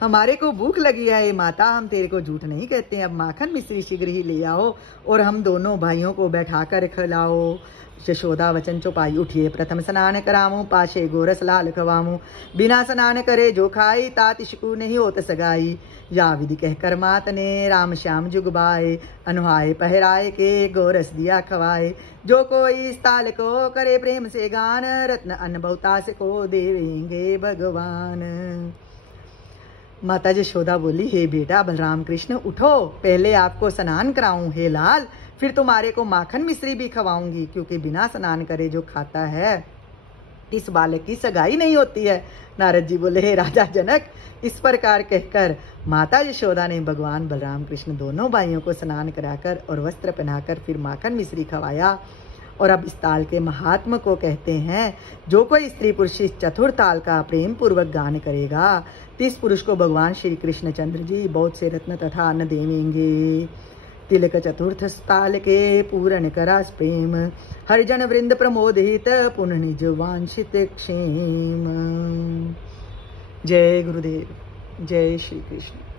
हमारे को भूख लगी है। माता, हम तेरे को झूठ नहीं कहते हैं, अब माखन मिश्री शीघ्र ही ले आओ और हम दोनों भाइयों को बैठाकर खिलाओ। यशोदा वचन चौपाई। उठिए, प्रथम स्नान करामू, पाशे गोरस लाल खवामू। बिना स्नान करे जो खाई, तात इशकू नहीं होत सगाई। या विधि कहकर मात ने राम श्याम जुगबाए, अनुहाय पहराए के गोरस दिया खवाए। जो कोई इस ताल को करे प्रेम से गान, रत्न अन्न बहुतास को देवेंगे भगवान। माता यशोदा बोली, हे बेटा बलराम कृष्ण उठो, पहले आपको स्नान कराऊं हे लाल, फिर तुम्हारे को माखन मिश्री भी खवाऊंगी, क्योंकि बिना स्नान करे जो खाता है इस बालक की सगाई नहीं होती है। नारद जी बोले, हे राजा जनक, इस प्रकार कहकर माता यशोदा ने भगवान बलराम कृष्ण दोनों भाइयों को स्नान कराकर और वस्त्र पहनाकर फिर माखन मिश्री खवाया। और अब इस ताल के महात्म को कहते हैं, जो कोई स्त्री पुरुष इस चतुर ताल का प्रेम पूर्वक गान करेगा, तिस पुरुष को भगवान श्री कृष्णचंद्र जी बहुत से रत्न तथा अन्न देवेंगे। तिलक चतुर्थ ताल के पूर्ण करास प्रेम, हरिजन वृंद प्रमोदित पुण्य निज वांछित क्षेम। जय गुरुदेव, जय श्री कृष्ण।